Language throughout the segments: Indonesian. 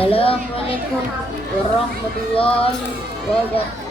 Assalamualaikum warahmatullahi wabarakatuh.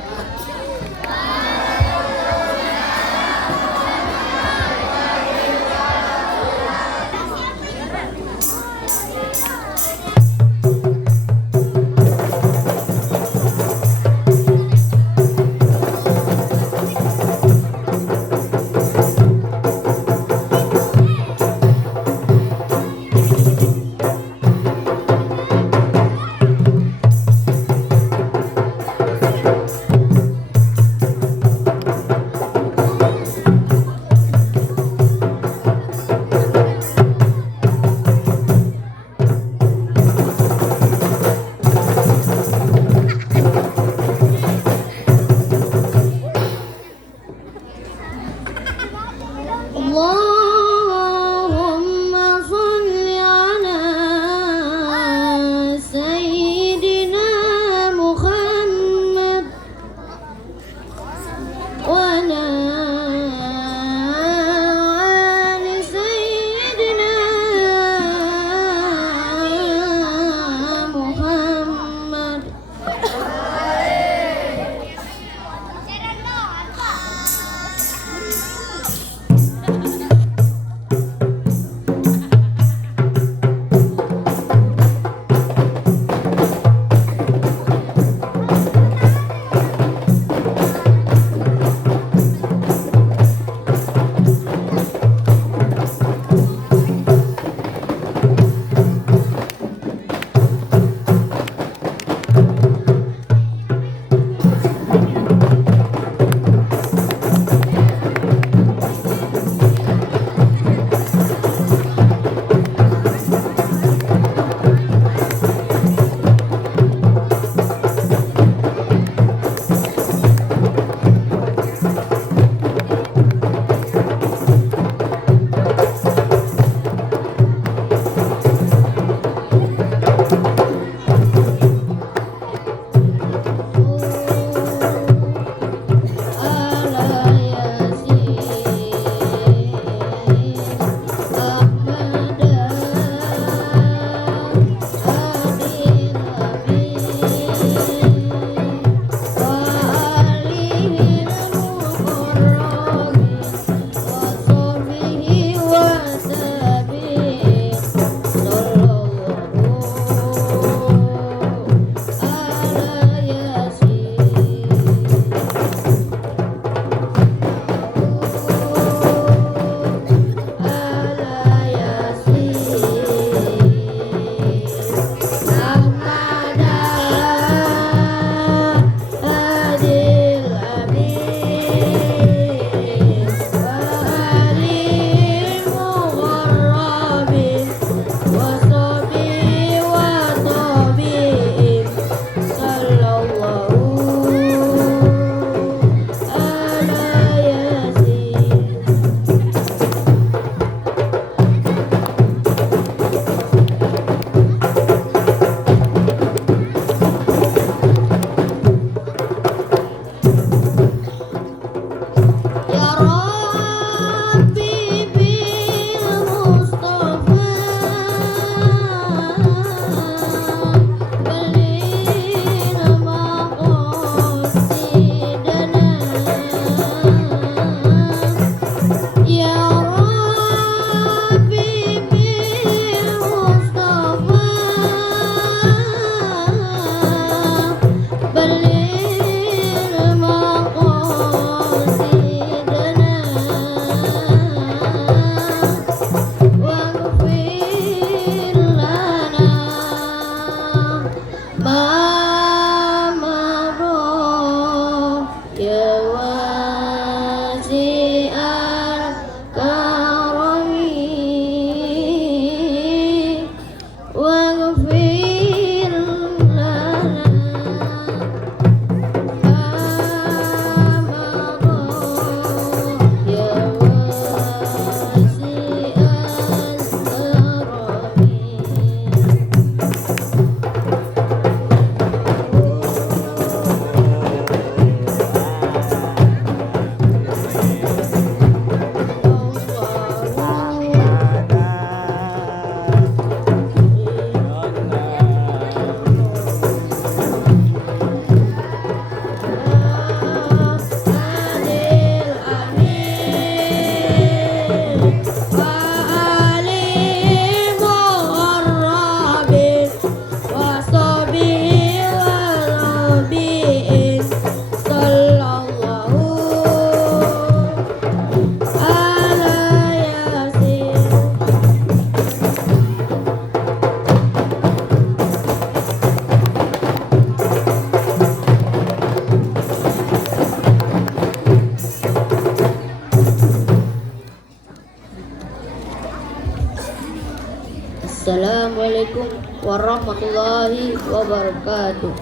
Assalamualaikum warahmatullahi wabarakatuh.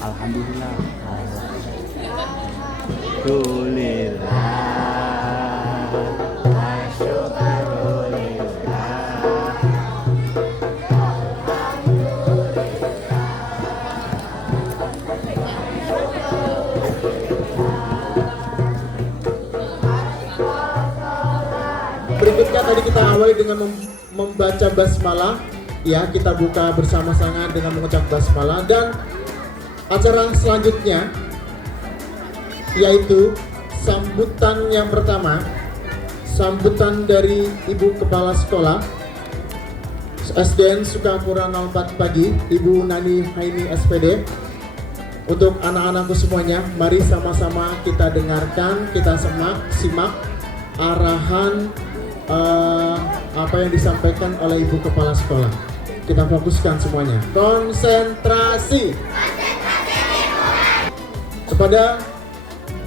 Alhamdulillah. Alhamdulillah. Berikutnya tadi kita awali dengan membaca basmalah. Ya, kita buka bersama-sama dengan mengucap basmalah, dan acara selanjutnya yaitu sambutan yang pertama, sambutan dari Ibu Kepala Sekolah SDN Sukapura 04 Pagi, Ibu Nani Haini SPD. Untuk anak-anakku semuanya, mari sama-sama kita dengarkan, kita simak arahan apa yang disampaikan oleh Ibu Kepala Sekolah. Kita fokuskan semuanya. Konsentrasi. Kepada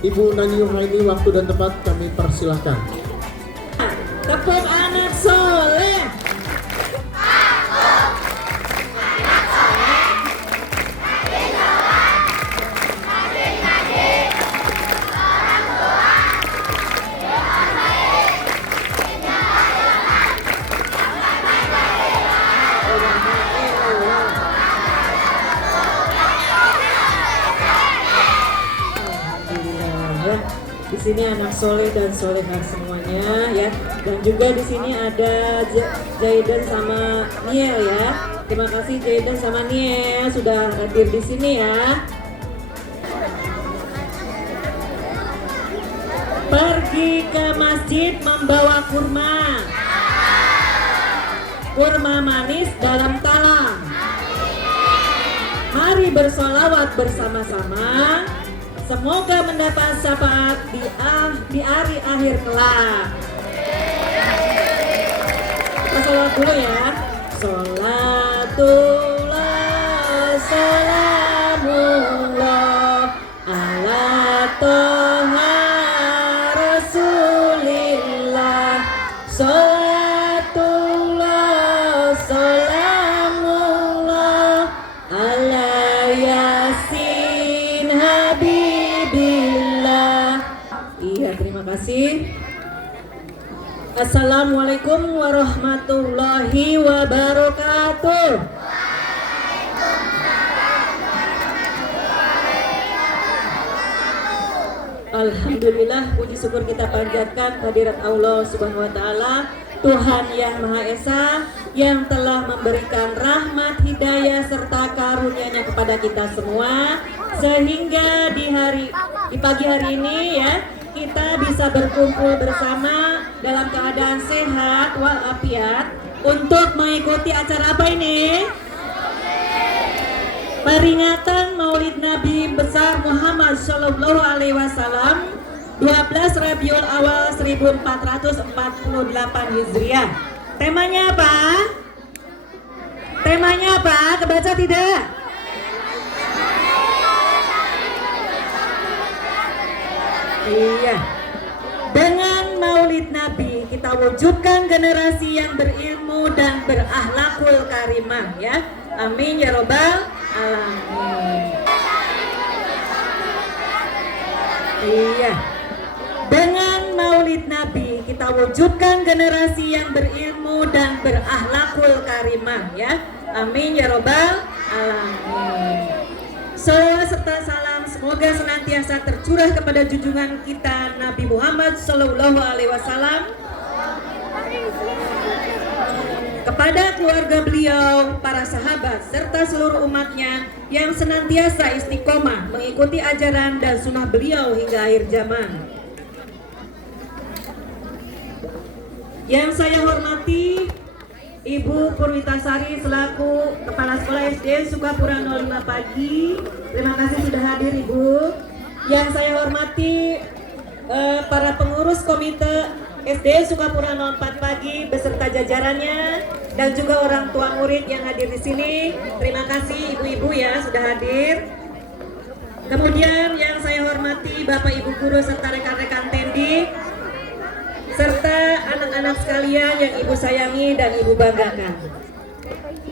Ibu Nani Haini, waktu dan tempat kami persilahkan. Tepuk anak soleh. Di sini anak soleh dan solehah semuanya ya, dan juga di sini ada Jayden sama Niel ya. Terima kasih Jayden sama Niel sudah hadir di sini ya. Pergi ke masjid membawa kurma, kurma manis dalam talang. Mari bersolawat bersama-sama. Semoga mendapat syafaat di hari akhir kelak. Kita sholawat dulu ya. Sholatullah salamullah ala toha rasulillah. Sholatullah salamullah ala yasin habib. Iya, terima kasih. Assalamualaikum warahmatullahi wabarakatuh. Alhamdulillah, puji syukur kita panjatkan kehadirat Allah Subhanahu wa taala, Tuhan yang Maha Esa, yang telah memberikan rahmat, hidayah serta karunia-Nya kepada kita semua, sehingga di pagi hari ini ya, kita bisa berkumpul bersama dalam keadaan sehat walafiat untuk mengikuti acara apa ini? Peringatan Maulid Nabi besar Muhammad Shallallahu Alaihi Wasallam 12 Rabiul Awal 1448 Hijriah. Temanya apa? Temanya apa? Kebaca tidak? Iya. Dengan Maulid Nabi kita wujudkan generasi yang berilmu dan berakhlakul karimah ya. Amin ya robbal alamin. Iya. Dengan Maulid Nabi kita wujudkan generasi yang berilmu dan berakhlakul karimah ya. Amin ya robbal alamin. Salawat serta salam semoga senantiasa tercurah kepada junjungan kita Nabi Muhammad Sallallahu Alaihi Wasallam, kepada keluarga beliau, para sahabat, serta seluruh umatnya yang senantiasa istiqomah mengikuti ajaran dan sunnah beliau hingga akhir zaman. Yang saya hormati Ibu Purwitasari selaku Kepala Sekolah SDN Sukapura 05 Pagi. Terima kasih sudah hadir Ibu. Yang saya hormati para pengurus komite SD Sukapura 04 Pagi beserta jajarannya dan juga orang tua murid yang hadir di sini. Terima kasih ibu-ibu ya sudah hadir. Kemudian yang saya hormati Bapak Ibu guru serta rekan-rekan Tendi serta anak-anak sekalian yang ibu sayangi dan ibu banggakan.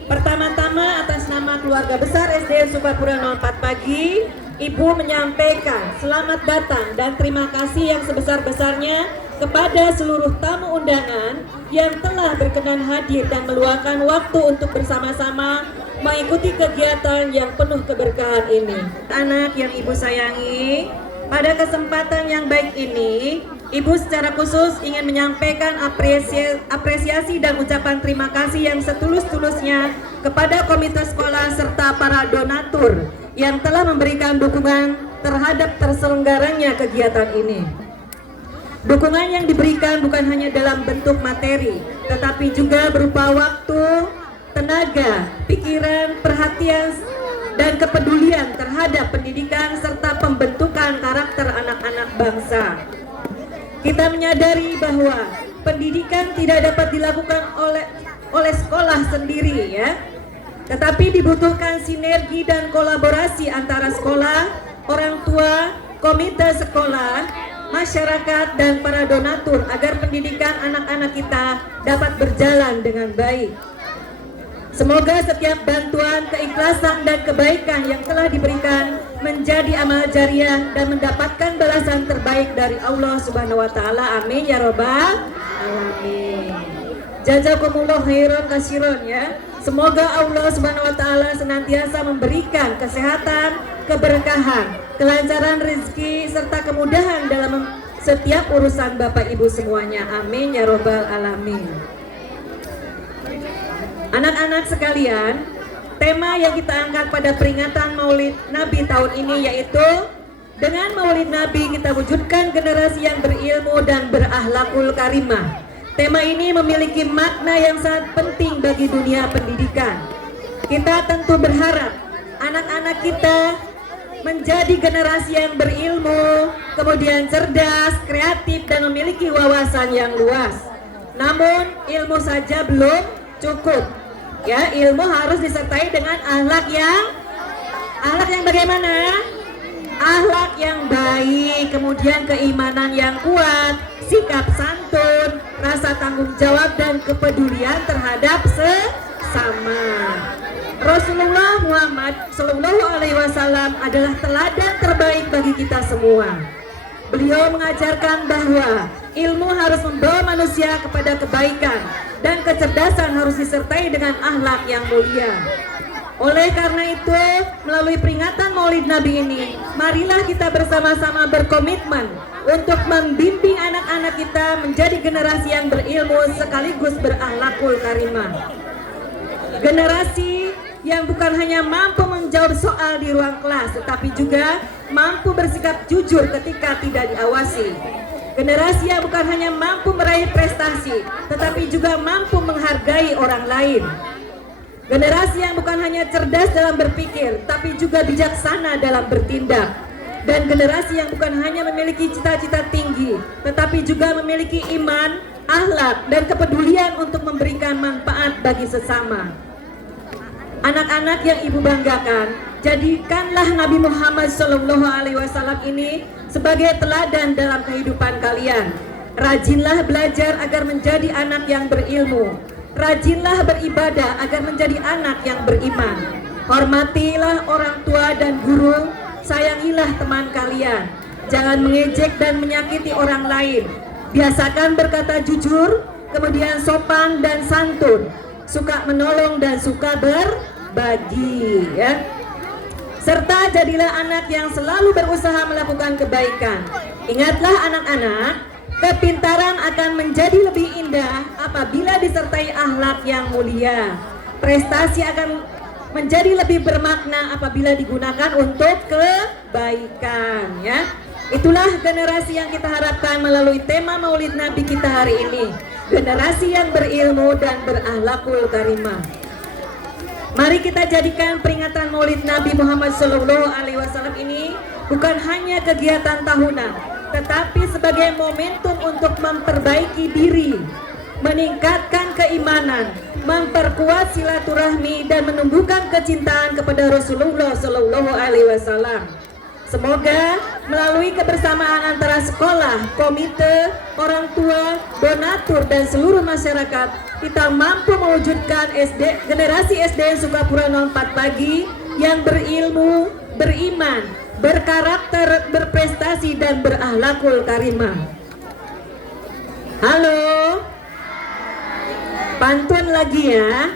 Pertama-tama atas nama keluarga besar SD Sukapura 04 Pagi, Ibu menyampaikan selamat datang dan terima kasih yang sebesar-besarnya kepada seluruh tamu undangan yang telah berkenan hadir dan meluangkan waktu untuk bersama-sama mengikuti kegiatan yang penuh keberkahan ini. Anak yang Ibu sayangi, pada kesempatan yang baik ini, Ibu secara khusus ingin menyampaikan apresiasi dan ucapan terima kasih yang setulus-tulusnya kepada komite sekolah serta para donatur yang telah memberikan dukungan terhadap terselenggaranya kegiatan ini. Dukungan yang diberikan bukan hanya dalam bentuk materi, tetapi juga berupa waktu, tenaga, pikiran, perhatian, dan kepedulian terhadap pendidikan serta pembentukan karakter anak-anak bangsa. Kita menyadari bahwa pendidikan tidak dapat dilakukan oleh sekolah sendiri ya, tetapi dibutuhkan sinergi dan kolaborasi antara sekolah, orang tua, komite sekolah, masyarakat, dan para donatur agar pendidikan anak-anak kita dapat berjalan dengan baik. Semoga setiap bantuan, keikhlasan, dan kebaikan yang telah diberikan menjadi amal jariah dan mendapatkan balasan terbaik dari Allah Subhanahu wa Ta'ala. Amin ya Rabbal Alamin. Jazakumullah khairan katsiran ya. Semoga Allah Subhanahu wa Ta'ala senantiasa memberikan kesehatan, keberkahan, kelancaran rezeki serta kemudahan dalam setiap urusan Bapak Ibu semuanya. Amin ya Rabbal Alamin. Anak-anak sekalian, tema yang kita angkat pada peringatan Maulid Nabi tahun ini yaitu dengan Maulid Nabi kita wujudkan generasi yang berilmu dan berakhlakul karimah. Tema ini memiliki makna yang sangat penting bagi dunia pendidikan. Kita tentu berharap anak-anak kita menjadi generasi yang berilmu, kemudian cerdas, kreatif, dan memiliki wawasan yang luas. Namun ilmu saja belum cukup. Ya, ilmu harus disertai dengan akhlak yang bagaimana? Akhlak yang baik, kemudian keimanan yang kuat, sikap santun, rasa tanggung jawab dan kepedulian terhadap sesama. Rasulullah Muhammad Sallallahu Alaihi Wasallam adalah teladan terbaik bagi kita semua. Beliau mengajarkan bahwa ilmu harus membawa manusia kepada kebaikan dan kecerdasan harus disertai dengan akhlak yang mulia. Oleh karena itu, melalui peringatan Maulid Nabi ini, marilah kita bersama-sama berkomitmen untuk membimbing anak-anak kita menjadi generasi yang berilmu sekaligus berakhlakul karimah. Generasi yang bukan hanya mampu menjawab soal di ruang kelas, tetapi juga mampu bersikap jujur ketika tidak diawasi. Generasi yang bukan hanya mampu meraih prestasi, tetapi juga mampu menghargai orang lain. Generasi yang bukan hanya cerdas dalam berpikir, tapi juga bijaksana dalam bertindak. Dan generasi yang bukan hanya memiliki cita-cita tinggi, tetapi juga memiliki iman, akhlak, dan kepedulian untuk memberikan manfaat bagi sesama. Anak-anak yang ibu banggakan, jadikanlah Nabi Muhammad SAW ini sebagai teladan dalam kehidupan kalian. Rajinlah belajar agar menjadi anak yang berilmu. Rajinlah beribadah agar menjadi anak yang beriman. Hormatilah orang tua dan guru. Sayangilah teman kalian. Jangan mengejek dan menyakiti orang lain. Biasakan berkata jujur, kemudian sopan dan santun. Suka menolong dan suka berbagi ya. Serta jadilah anak yang selalu berusaha melakukan kebaikan. Ingatlah anak-anak, kepintaran akan menjadi lebih indah apabila disertai akhlak yang mulia. Prestasi akan menjadi lebih bermakna apabila digunakan untuk kebaikan ya. Itulah generasi yang kita harapkan melalui tema Maulid Nabi kita hari ini. Generasi yang berilmu dan berakhlakul karimah. Mari kita jadikan peringatan Maulid Nabi Muhammad SAW ini bukan hanya kegiatan tahunan, tetapi sebagai momentum untuk memperbaiki diri, meningkatkan keimanan, memperkuat silaturahmi dan menumbuhkan kecintaan kepada Rasulullah Shallallahu Alaihi Wasallam. Semoga melalui kebersamaan antara sekolah, komite, orang tua, donatur dan seluruh masyarakat, kita mampu mewujudkan generasi SD Sukapura 04 pagi yang berilmu, beriman, berkarakter, berprestasi dan berakhlakul karimah. Halo. Pantun lagi ya.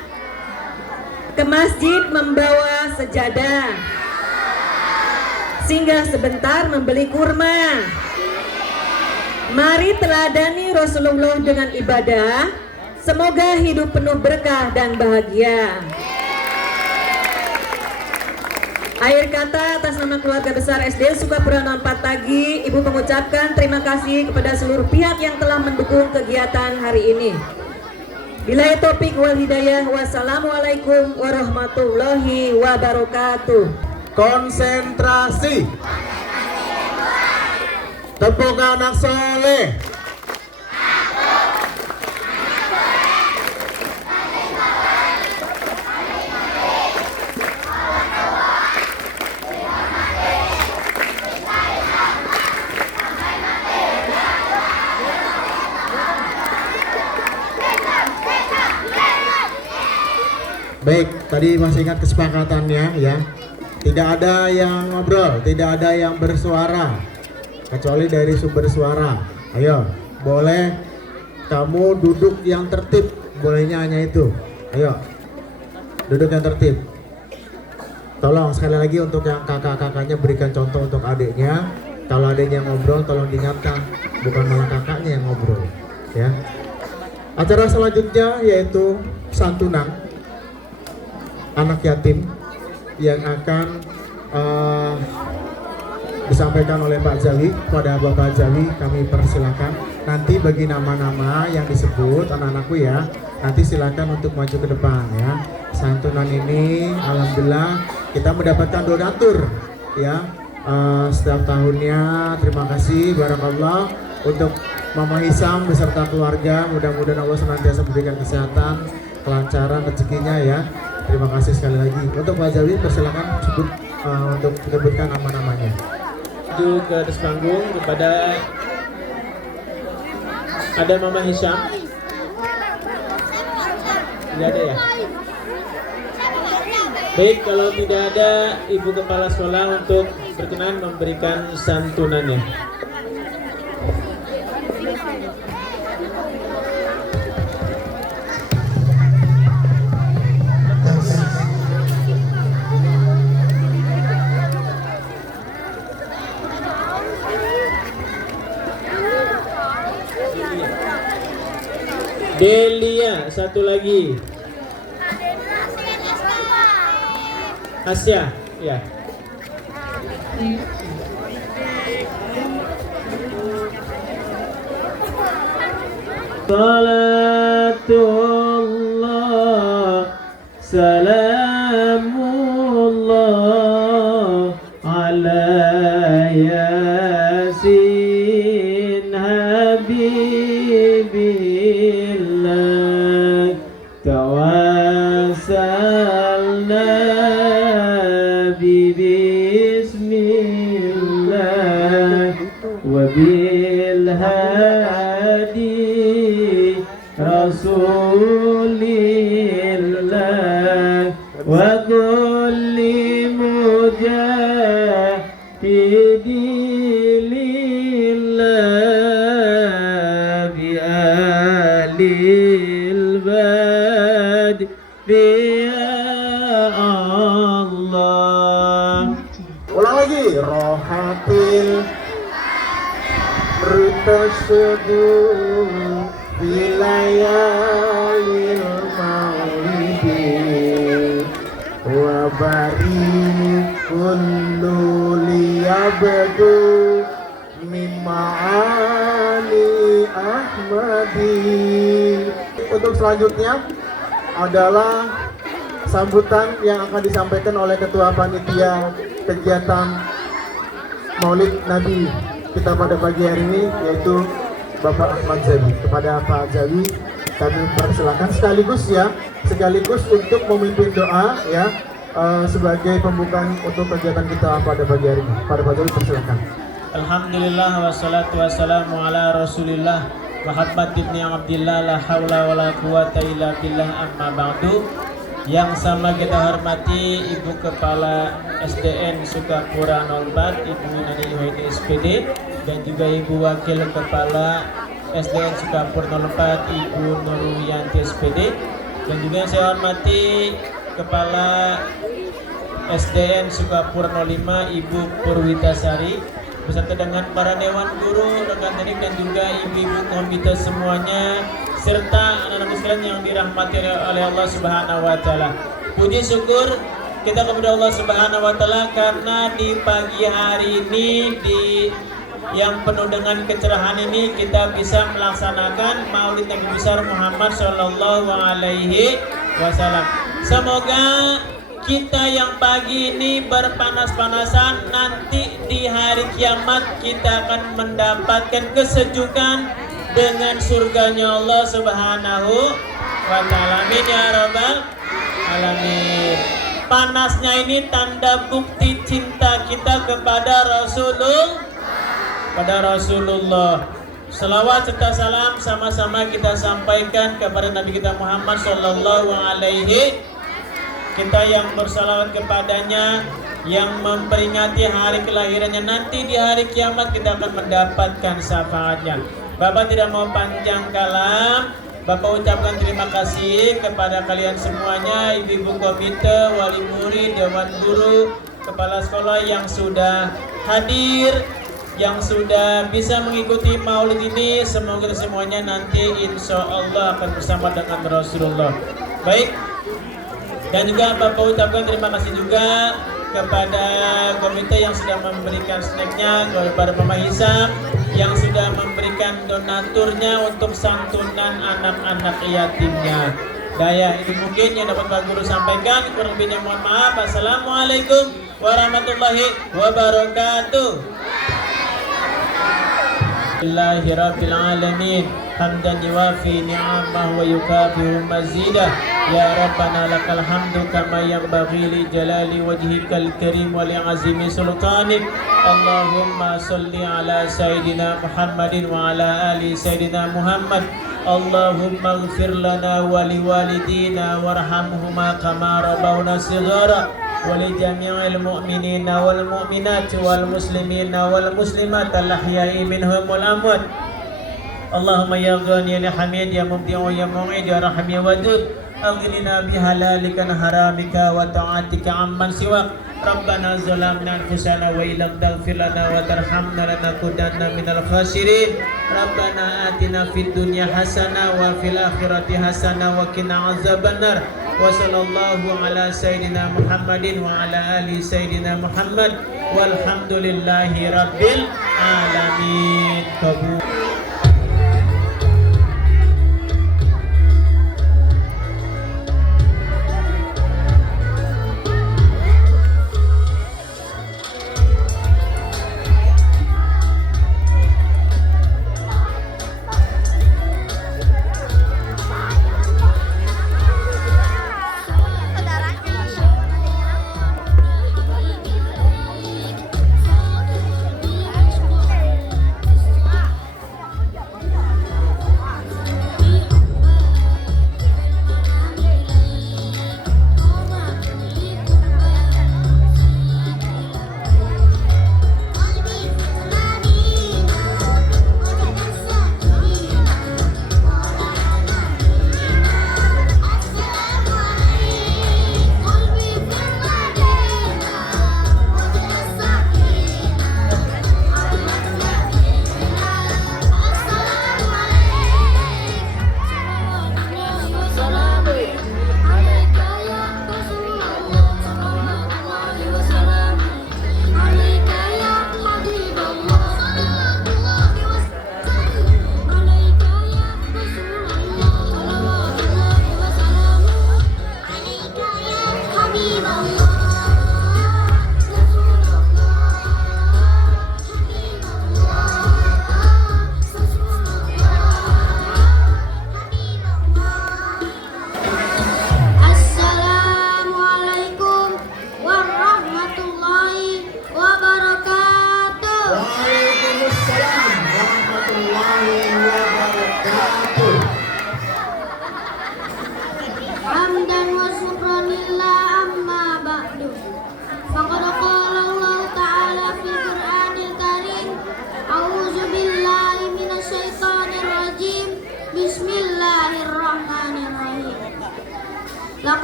Ke masjid membawa sejadah, singgah sebentar membeli kurma. Mari teladani Rasulullah dengan ibadah. Semoga hidup penuh berkah dan bahagia. Akhir kata atas nama keluarga besar SD Sukapura 04 Tagi, Ibu mengucapkan terima kasih kepada seluruh pihak yang telah mendukung kegiatan hari ini. Billahi taufik wal hidayah. Wassalamualaikum warahmatullahi wabarakatuh. Konsentrasi. Tepuk anak soleh. Baik, tadi masih ingat kesepakatannya ya. Tidak ada yang ngobrol, tidak ada yang bersuara kecuali dari sumber suara. Ayo, boleh kamu duduk yang tertib, bolehnya hanya itu. Ayo, duduk yang tertib. Tolong sekali lagi untuk yang kakak-kakaknya berikan contoh untuk adiknya. Kalau adiknya ngobrol, tolong diingatkan, bukan malah kakaknya yang ngobrol. Ya. Acara selanjutnya yaitu santunan anak yatim yang akan disampaikan oleh Pak Jawi. Kepada Bapak Jawi kami persilakan. Nanti bagi nama-nama yang disebut anak-anakku ya, nanti silakan untuk maju ke depan ya. Santunan ini alhamdulillah kita mendapatkan donatur ya setiap tahunnya. Terima kasih barakallah untuk Mama Hisam beserta keluarga. Mudah-mudahan Allah senantiasa memberikan kesehatan, kelancaran rezekinya ya. Terima kasih sekali lagi. Untuk Pak Jawi persilakan sebut untuk menyebutkan nama-namanya. Maju ke atas panggung kepada ada Mama Hisam. Tidak ada ya? Baik, kalau tidak ada Ibu Kepala Sekolah untuk berkenan memberikan santunannya. Delia, satu lagi. Asya, ya. Salatullah, salamullah ala yasin habibillah, tawassalna bismillah wa bil hadi rasulillah wa kulli mujahidillah bi alil badri ya Allah. Ulang lagi. Rohatil rutasyadu bilayalil maulidi wa barikul liyabdu mima'ali ahmadi. Untuk selanjutnya adalah sambutan yang akan disampaikan oleh Ketua Panitia Kegiatan Maulid Nabi kita pada pagi hari ini, yaitu Bapak Ahmad Zawi. Kepada Pak Zawi kami persilakan sekaligus untuk memimpin doa ya, sebagai pembukaan untuk kegiatan kita pada pagi hari ini. Pada Pak Zawi persilakan. Alhamdulillah wassalatu wassalamu ala rasulillah Muhammad ibn Abdillah la hawla wa la quwata illa billah amma ba'du. Yang sama kita hormati Ibu Kepala SDN Sukapura 04 Ibu Nani Yuhaidi SPD, dan juga Ibu Wakil Kepala SDN Sukapura 04 Ibu Nurwiyanti SPD, dan juga yang saya hormati Kepala SDN Sukapura 05 Ibu Purwitasari, beserta dengan para dewan guru, rekan didik, dan juga ibu-ibu komite semuanya, serta anak-anak sekalian yang dirahmati oleh Allah Subhanahu wa taala. Puji syukur kita kepada Allah Subhanahu wa taala karena di pagi hari ini yang penuh dengan kecerahan ini kita bisa melaksanakan Maulid Nabi besar Muhammad sallallahu alaihi wasallam. Semoga kita yang pagi ini berpanas-panasan, nanti di hari kiamat kita akan mendapatkan kesejukan dengan surganya Allah Subhanahu wa taala. Amin ya rabbal alamin. Panasnya ini tanda bukti cinta kita kepada Rasulullah. Selawat serta salam sama-sama kita sampaikan kepada Nabi kita Muhammad sallallahu alaihi. Kita yang bersalawat kepadanya, yang memperingati hari kelahirannya, nanti di hari kiamat kita akan mendapatkan syafaatnya. Bapak tidak mau panjang kalam, Bapak ucapkan terima kasih kepada kalian semuanya, ibu-ibu komite, wali murid, dewan guru, kepala sekolah yang sudah hadir, yang sudah bisa mengikuti maulid ini. Semoga semuanya nanti insya Allah akan bersama dengan Rasulullah. Baik. Dan juga Bapak ucapkan terima kasih juga kepada komite yang sudah memberikan snacknya, kepada Mama Hisam yang sudah memberikan donaturnya untuk santunan anak-anak yatimnya. Daya itu mungkin yang dapat Pak Guru sampaikan. Kurang lebihnya mohon maaf. Assalamualaikum warahmatullahi wabarakatuh. Alhamdulillahirabbil alamin. Hamdan yuwafi ni'amahu wa yukafi'u mazidah. Ya Rabbana lakal hamdu kama yanbaghi li jalali wajhikal karim wa li azimi sultanik. Allahumma salli ala Sayyidina Muhammadin wa ala ali Sayyidina Muhammad. Allahumma ighfir lana wa li walidina warhamhuma kama rabbawna shighara wa li jami'il mu'minina wal mu'minati wal muslimina wal muslimat al ahya'i minhum wal amwat. Allahumma ya ghani ya hamid ya mubdi'u ya mu'id ya rahim ya wadud. Aghnina bihalalika an haramika wa ta'atika amman siwak. Rabbana zalamna anfusana wa illam taghfir lana wa tarhamna lanakunanna minal khasirin. Rabbana atina fid dunya hasanah wa fil akhirati hasanah wa qina azabannar. Wa sallallahu ala sayyidina Muhammadin wa ala ali sayyidina Muhammad walhamdulillahi rabbil alamin. Kabul.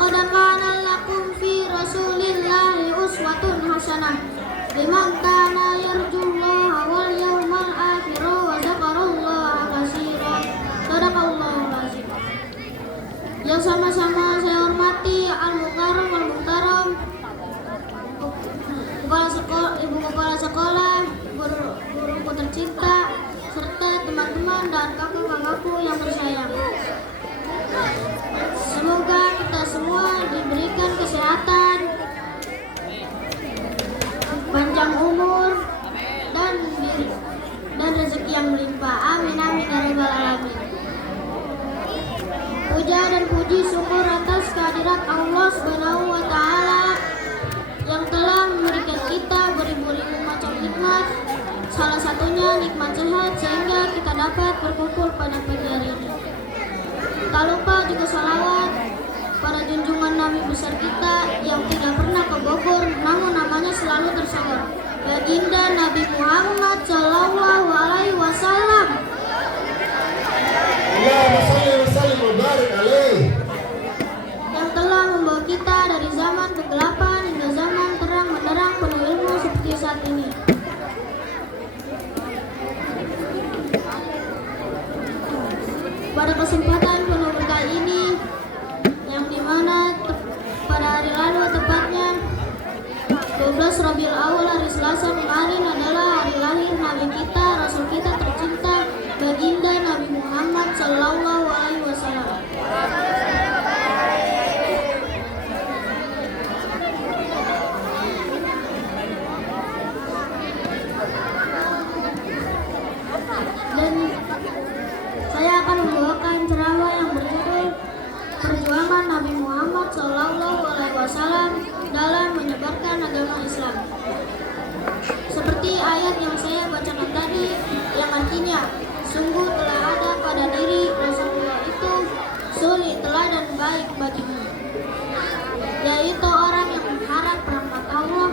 Laqad kana lakum fi Rasulillahi uswatun hasanah liman kana yarjullaha wal yawmal akhir wa dzakarallaha katsiran. Shadaqallahul azim. Yang sama-sama saya hormati Al-Mukarram Al-Muhtaram, Ibu Kepala Sekolah, guru-guruku tercinta, serta teman-teman dan kakak-kakakku yang tersayang. Semoga kita semua diberikan kesehatan, panjang umur, dan rezeki yang melimpah. Amin amin ya rabbal alamin. Puja dan puji syukur atas kehadirat Allah Subhanahu wa taala yang telah memberikan kita beribu-ribu macam nikmat. Salah satunya nikmat sehat sehingga kita dapat berkumpul pada pagi hari ini. Tak lupa juga salawat pada junjungan Nabi besar kita yang tidak pernah ke Bogor, namun namanya selalu tersohor, baginda Nabi Muhammad Shallallahu Alaihi Wasallam. Allahumma shalli wa sallim wa barik alaihi. Yang telah membawa kita dari zaman kegelapan hingga zaman terang benderang penuh ilmu seperti saat ini. Pada kesempatan penuh berkah ini, yang dimana pada hari lalu tepatnya 12 Rabiul Awal hari Selasa kemarin adalah hari lahir Nabi kita, Rasul kita tercinta, baginda Nabi Muhammad Shallallahu Alaihi Wasallam. Dan saya akan membawakan ceramah yang berjudul Perjuangan Nabi Muhammad Shallallahu Alaihi Wasallam dalam menyebarkan agama Islam. Seperti ayat yang saya bacakan tadi, yang artinya, sungguh telah ada pada diri Rasulullah itu suri teladan baik bagimu, yaitu orang yang mengharap rahmat Allah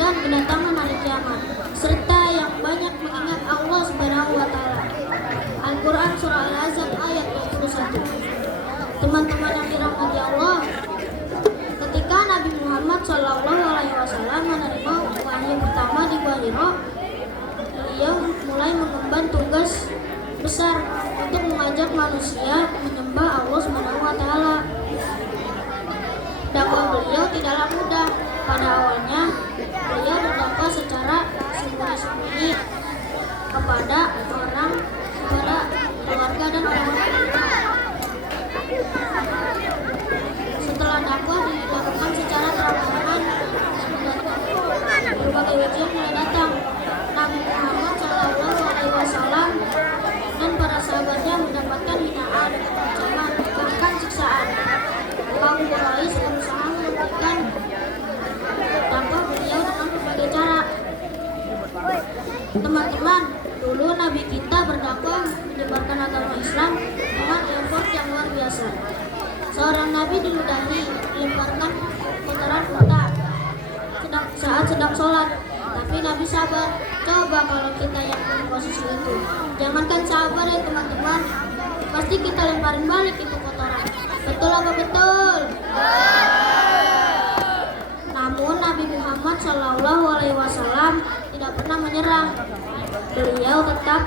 dan kedatangan hari kiamat, serta yang banyak mengingat Allah Subhanahu wa taala. Al-Quran Surah Al-Ahzab ayat 21. Teman-teman yang dirahmati Allah, ketika Nabi Muhammad Shallallahu Alaihi Wasallam menerima wahyu pertama di Gua Hira, beliau mulai mengemban tugas besar untuk mengajak manusia menyembah Allah Subhanahu wa taala. Dakwah beliau tidaklah mudah. Pada awalnya, beliau berdakwah secara sembunyi-sembunyi kepada keluarga dan orang-orang. Setelah dakwah dilakukan secara terang-terangan, berbagai ujian mulai datang. Nabi Muhammad Shallallahu Alaihi Wasallam dan para sahabatnya mendapatkan hinaan, ancaman, bahkan siksaan. Kaum Quraisy berusaha menghentikan dakwah beliau dengan berbagai cara. Teman-teman, dulu Nabi kita berdakwah menyebarkan agama Islam dengan effort yang luar biasa. Seorang Nabi diludahi, dilemparkan kotoran unta saat sedang sholat, tapi Nabi sabar. Coba kalau kita yang di posisi itu, jangankan sabar ya teman-teman, pasti kita lemparin balik itu kotoran. Betul apa betul? Namun Nabi Muhammad Shallallahu Alaihi Wasallam tidak pernah menyerah. Beliau tetap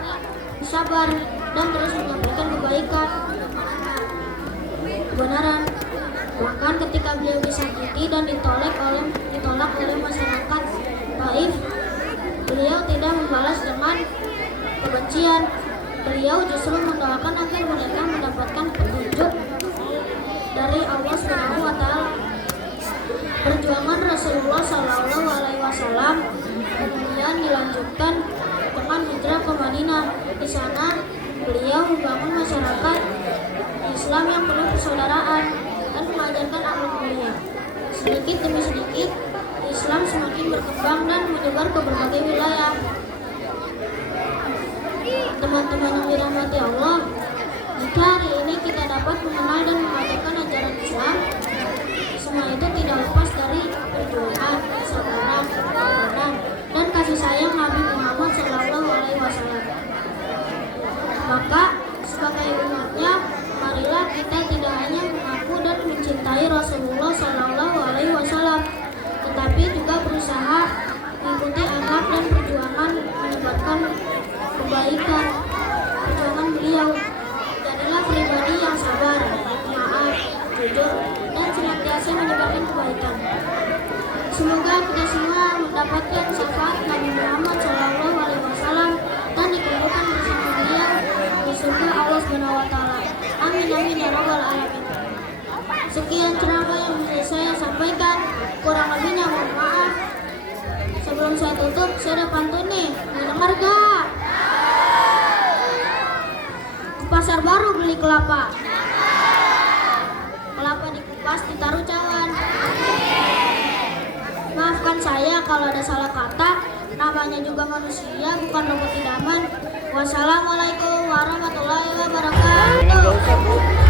sabar dan terus menyampaikan kebaikan, kebenaran. Bahkan ketika beliau disakiti dan ditolak oleh masyarakat Taif, beliau tidak membalas dengan kebencian. Beliau justru mendoakan agar mereka mendapatkan petunjuk dari Allah Subhanahu wa taala. Perjuangan Rasulullah Shallallahu Alaihi Wasallam kemudian dilanjutkan dengan hijrah ke Madinah. Di sana beliau membangun masyarakat Islam yang penuh persaudaraan dan mengajarkan akhlak mulia. Sedikit demi sedikit, Islam semakin berkembang dan menyebar ke berbagai wilayah. Teman-teman yang dirahmati Allah, jika hari ini kita dapat mengenal dan mengajarkan ajaran Islam, semua itu tidak lepas dari perjuangan, kesabaran, keteladanan, dan kasih sayang Nabi Muhammad Shallallahu Alaihi Wasallam. Maka sebagai umatnya, marilah kita tidak hanya mengaku dan mencintai Rasulullah Semoga kita semua mendapatkan syafaat Nabi Muhammad SAW dan dikumpulkan bersama beliau di surga Allah Subhanahu wa Ta'ala. Amin amin ya rabbal alamin. Sekian ceramah yang bisa saya sampaikan, kurang lebihnya mohon maaf. Sebelum saya tutup, saya ada pantun nih, dengar gak? Ke pasar baru beli kelapa, kelapa dikupas ditaruh cawan. Maafkan saya kalau ada salah kata, namanya juga manusia bukan robot idaman. Wassalamualaikum warahmatullahi wabarakatuh.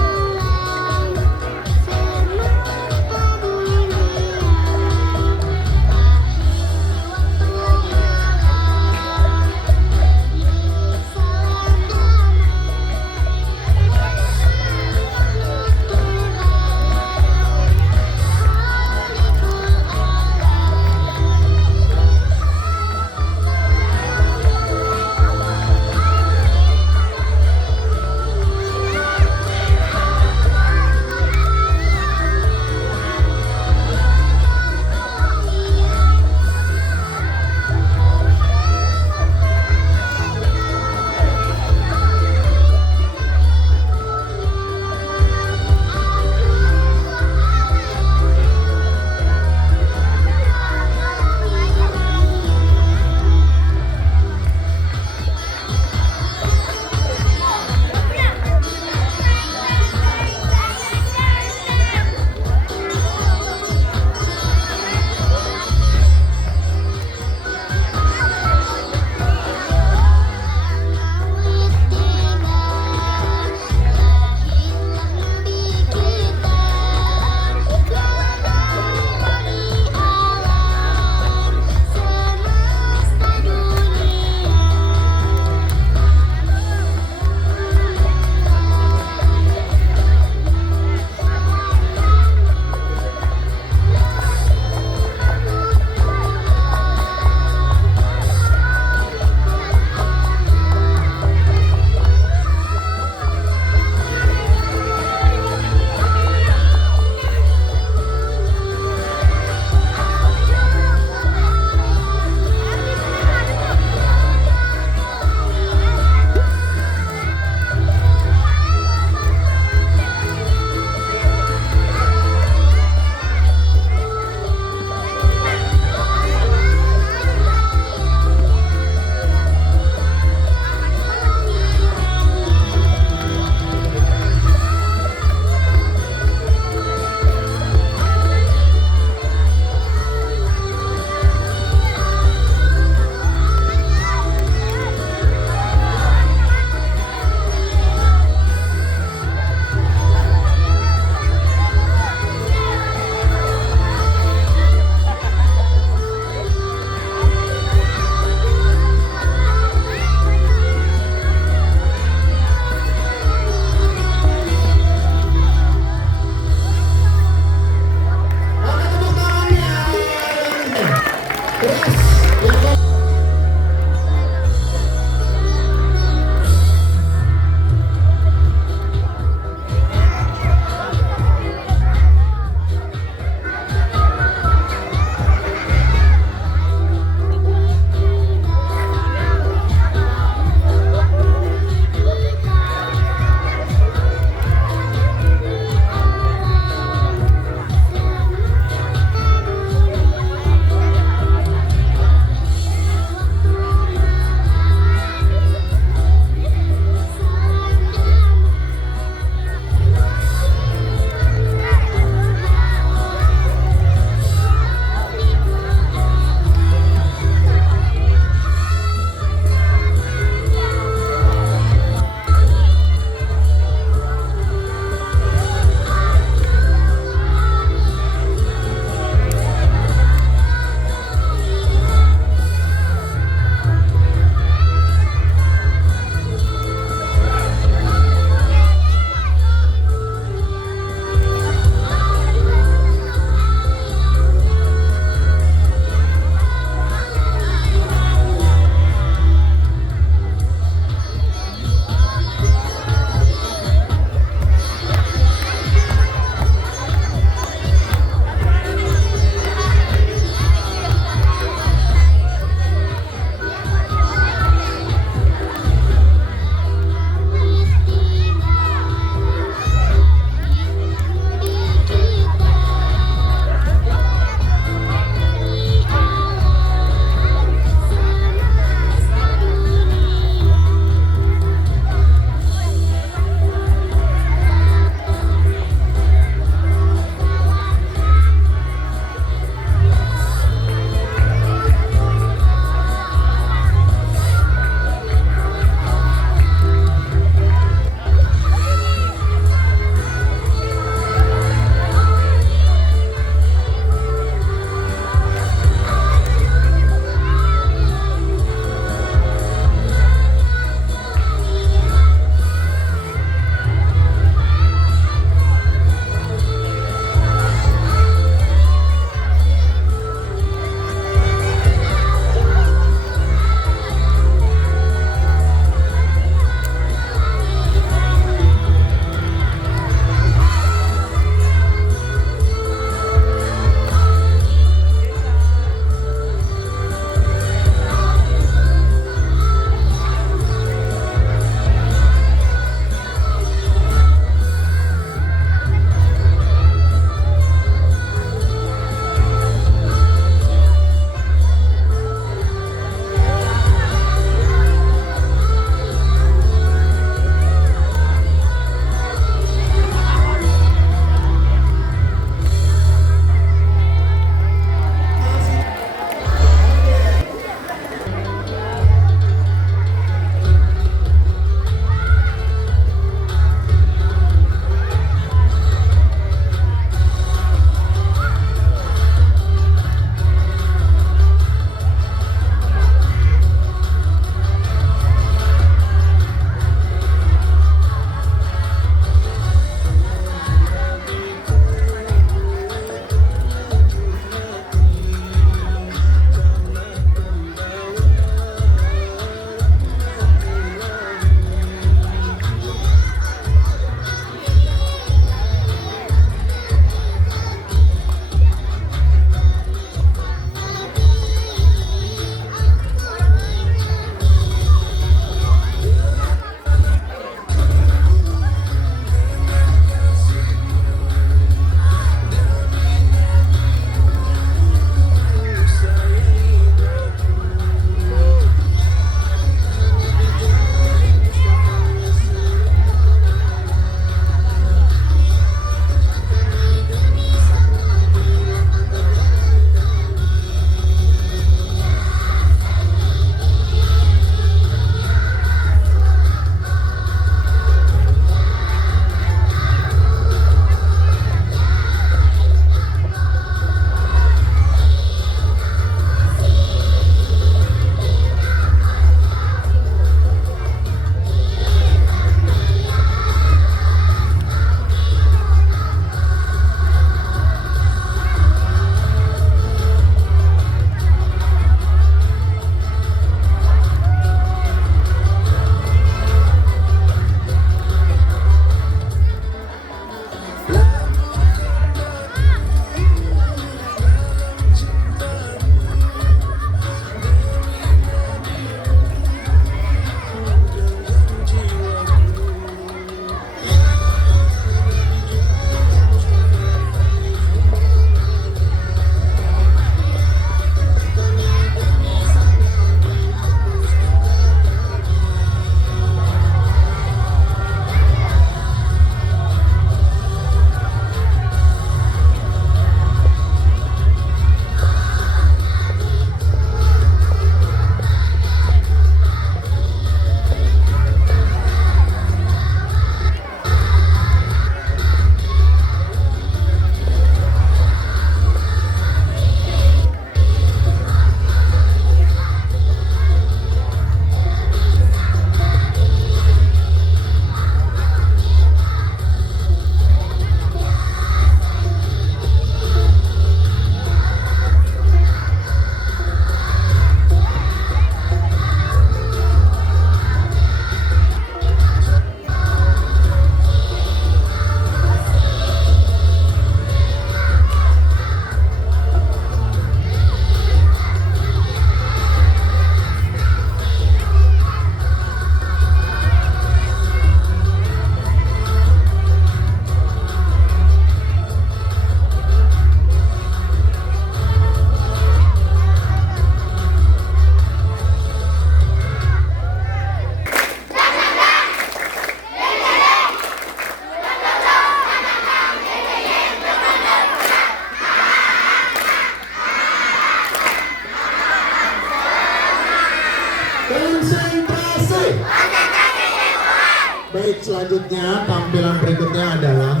tampilan berikutnya adalah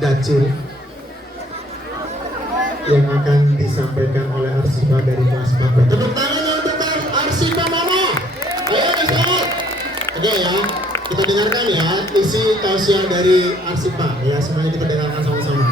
Dacil yang akan disampaikan oleh Arsipa dari kelas 4. Tepuk tangan untuk Arsipa Mama. Ayo Ustaz. Oke ya, kita dengarkan ya isi tausiah dari Arsipa ya, semuanya kita dengarkan sama-sama.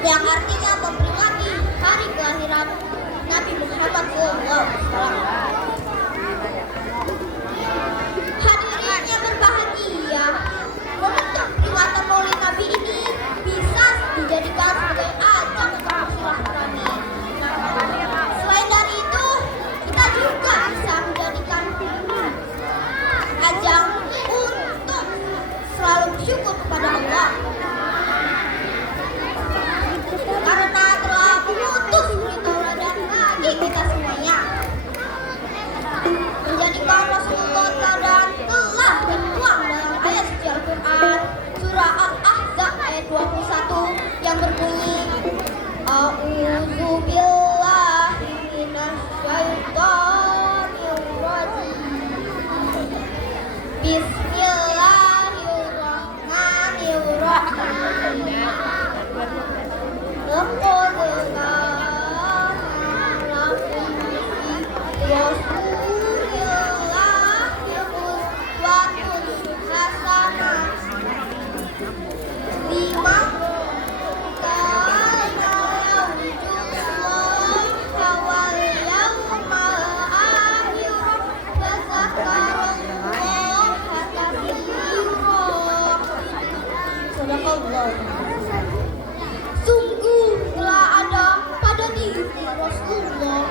yang artinya memperingati hari kelahiran Nabi Muhammad SAW. Hadirin yang berbahagia, momentum peringatan Maulid Nabi ini bisa dijadikan sebagai ajang untuk bersilaturahmi. Selain dari itu, kita juga bisa menjadikan ajang untuk selalu bersyukur kepada Allah, karena telah mengutus tauladan bagi kita semuanya, menjadikan Rasulullah teladan telah tertuang dalam ayat suci Al-Quran surah Al-Ahzab ayat 21 yang berbunyi A'udzubillahi minasyaitonir rajim. Bismillahirrahmanirrahim. Laqad kana lakum fi Rasulillahi uswatun hasanah liman kana yarjullaha wal yawmal akhir wa dzakarallaha katsiran. Sadaqallah. Sungguh telah ada pada diri Rasulullah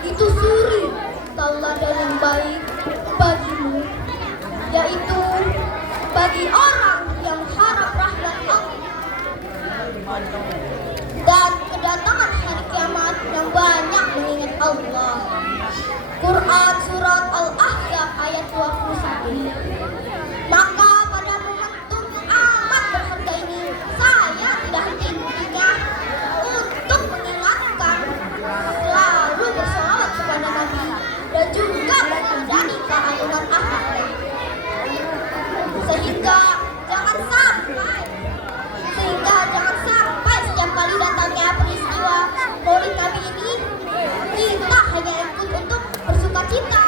itu suri tauladan yang baik bagimu, yaitu bagi orang yang harap rahmat Allah dan kedatangan hari kiamat yang banyak mengingat Allah. Allah. Quran Surat Al-Ahzab ayat 21. Maka pada momentum amat berharga ini, saya tidak henti-hentinya untuk mengingatkan selalu bersolawat kepada Nabi dan juga meneladani keagungan akhlaknya. Sehingga jangan sampai setiap kali datangnya peristiwa Maulid Nabi ini kita hanya ikut untuk bersuka cita,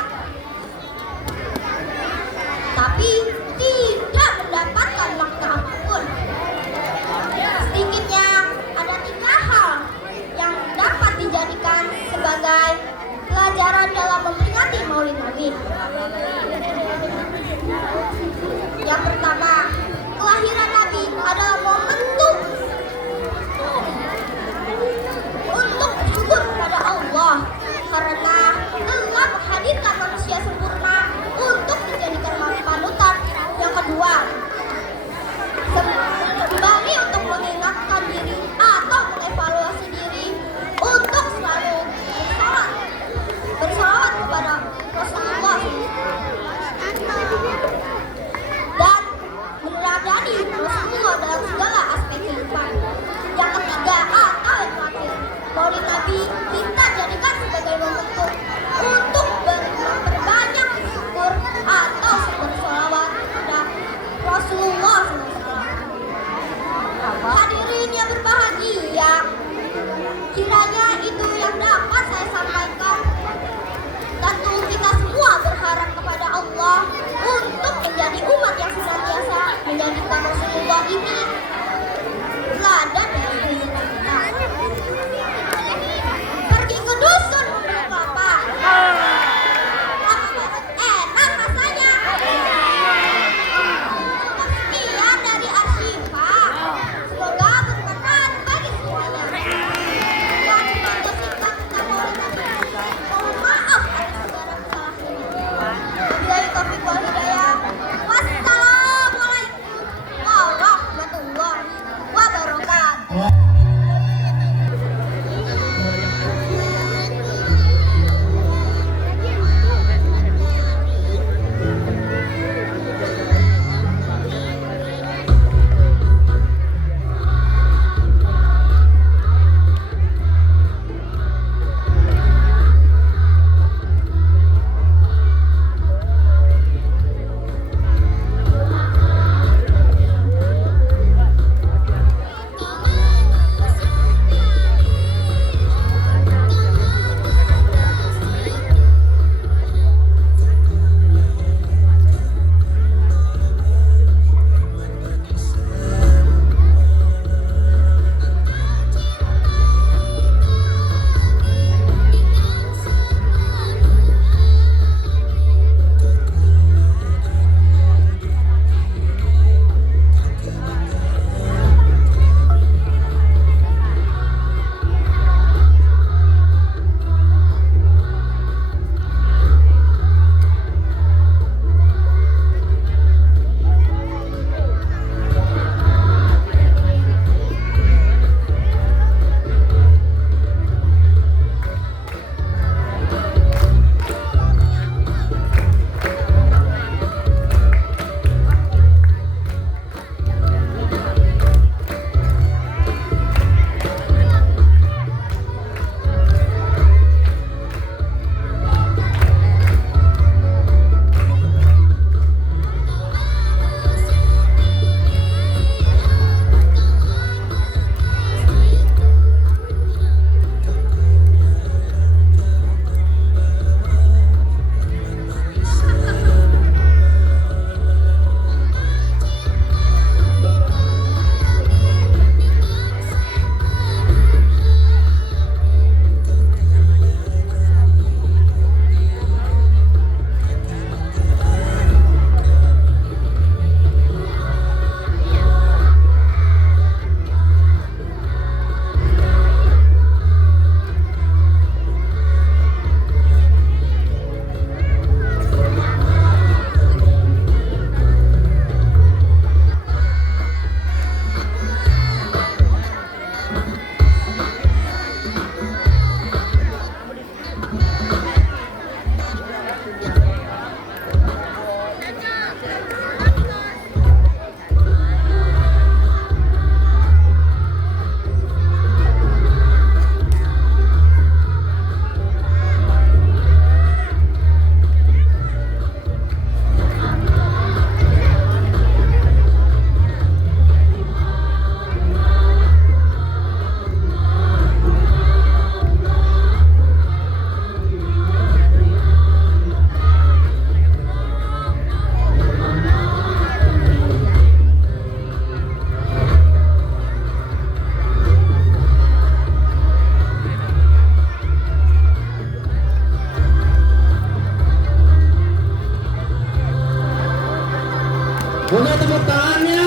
Mana tepuk tangannya?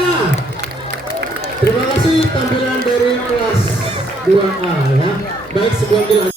Terima kasih tampilan dari kelas 2A ya. Baik, sebelum dilanjut.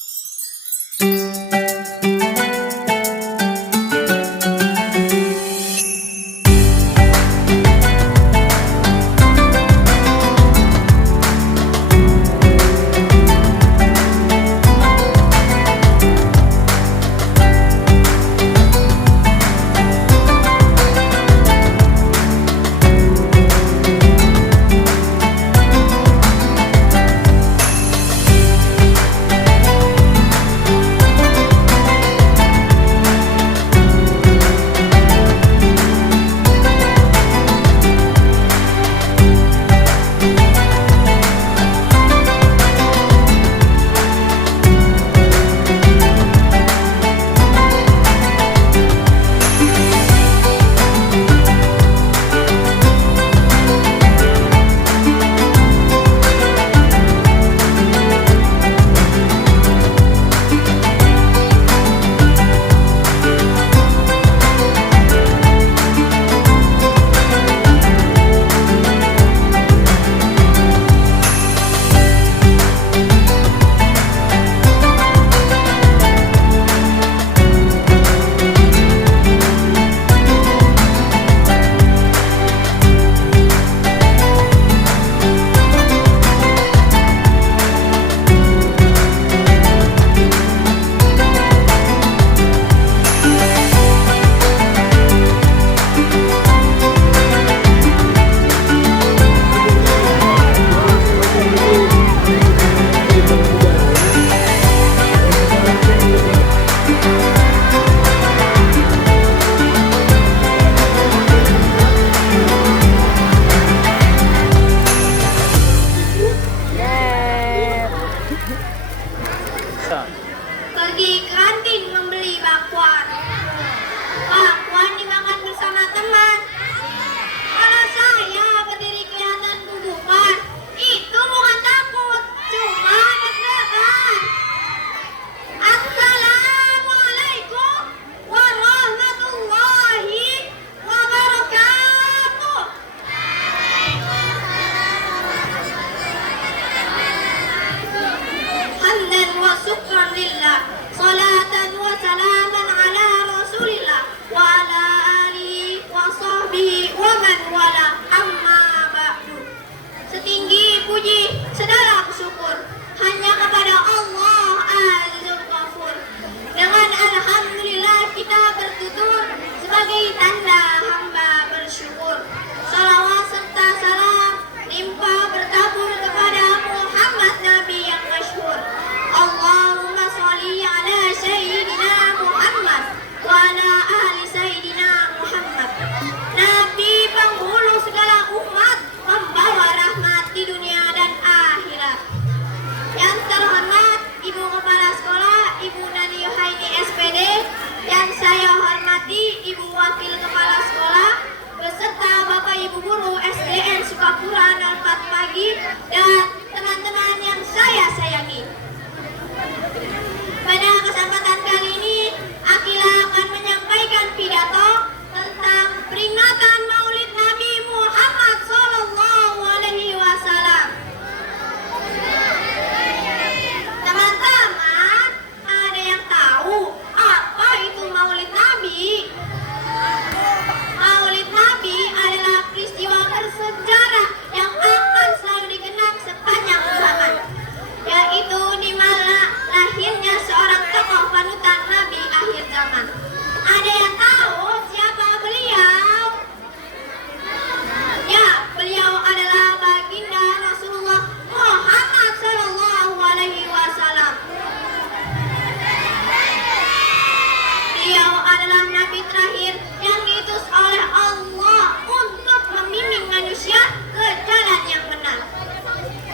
adalah nabi terakhir yang diutus oleh Allah untuk membimbing manusia ke jalan yang benar.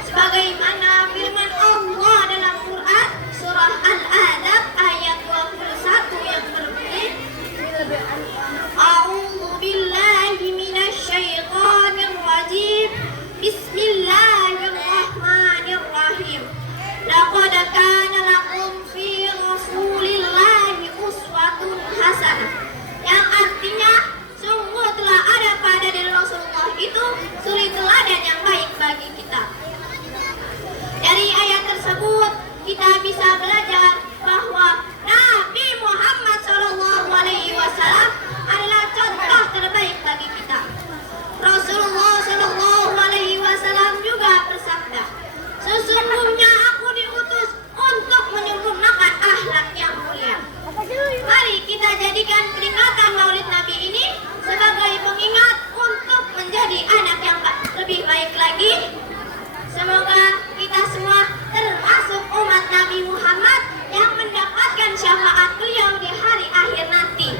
Sebagaimana firman Allah dalam Quran surah Al-Adab ayat 21 yang berbunyi, A'udzu billahi minasyaitonir rajim. Bismillahirrahmanirrahim. Laqad kana lakum fi Rasulillahi uswatun hasanah. Yang artinya sungguh telah ada pada diri Rasulullah itu suri teladan yang baik bagi kita. Dari ayat tersebut kita bisa belajar bahwa Nabi Muhammad SAW adalah contoh terbaik bagi kita. Rasulullah SAW juga bersabda, sesungguhnya aku diutus untuk menyempurnakan akhlak yang mulia. Mari kita jadikan peringatan Maulid Nabi ini sebagai pengingat untuk menjadi anak yang lebih baik lagi. Semoga kita semua termasuk umat Nabi Muhammad yang mendapatkan syafaat beliau di hari akhir nanti.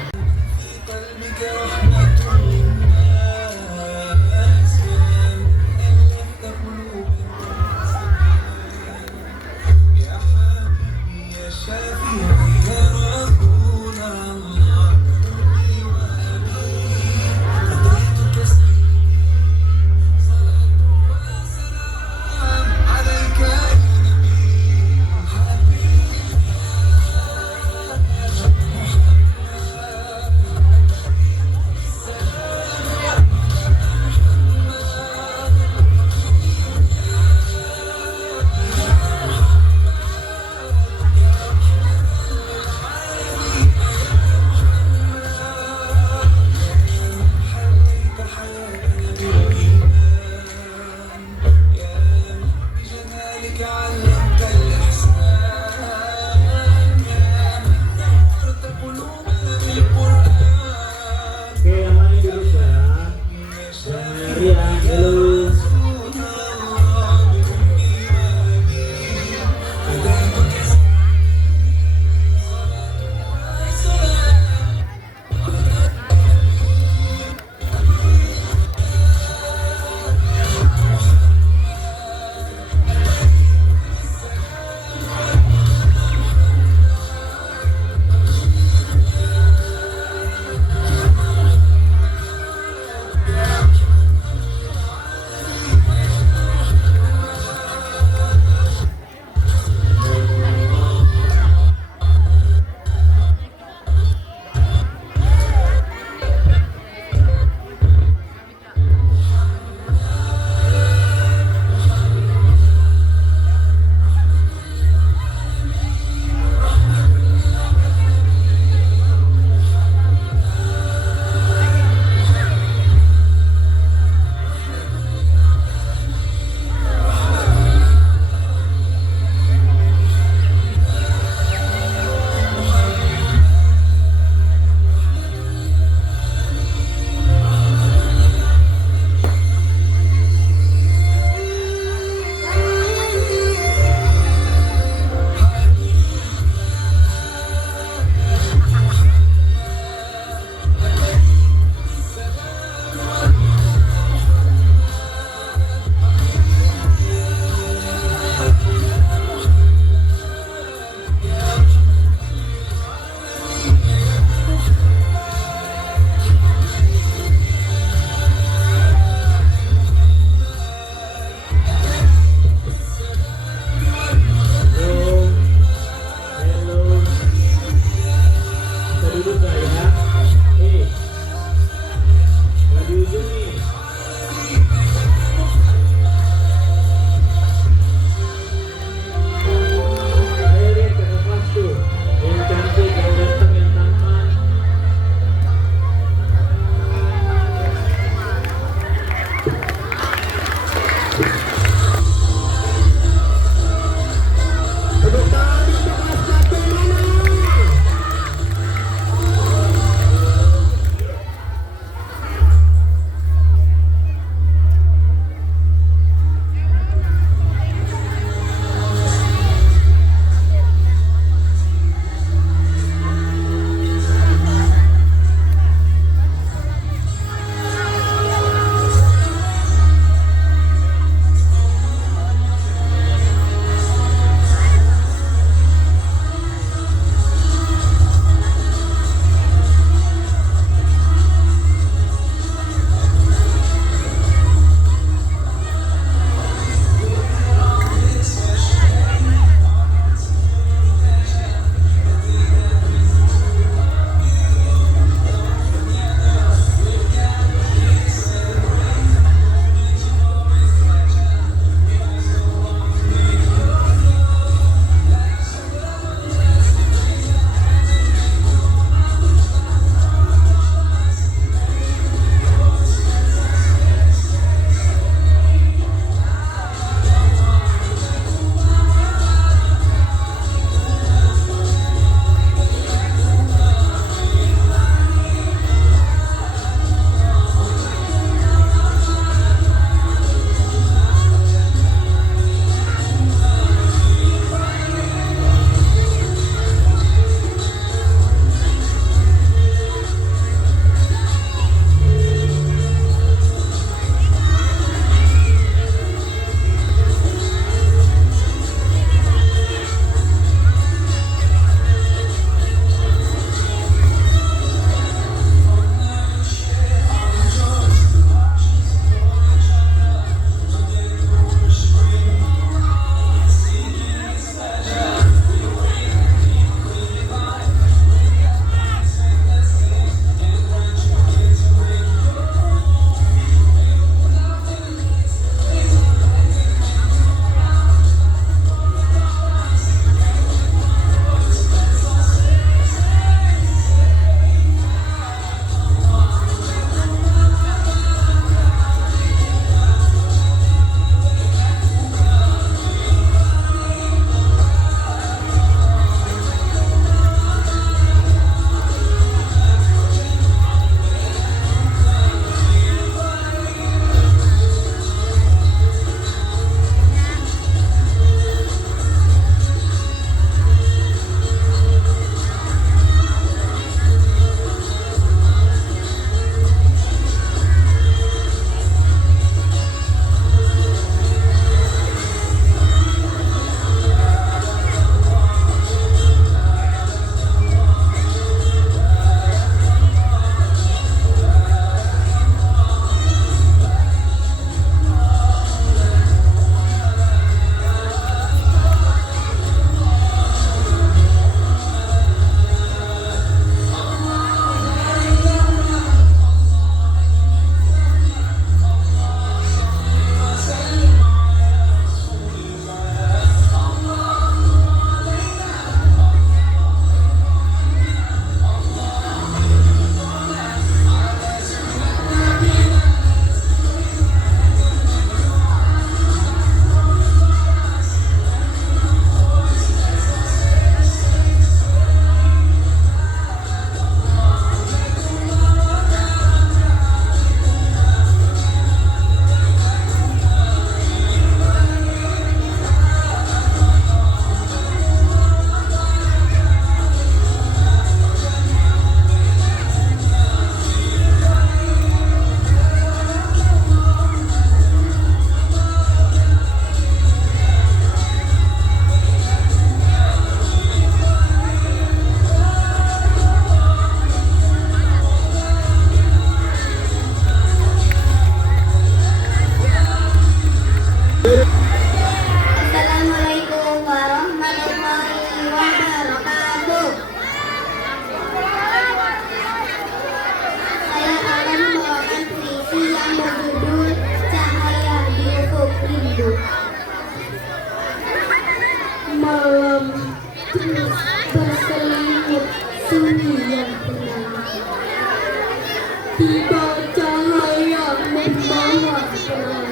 tiba cahaya membawa terang.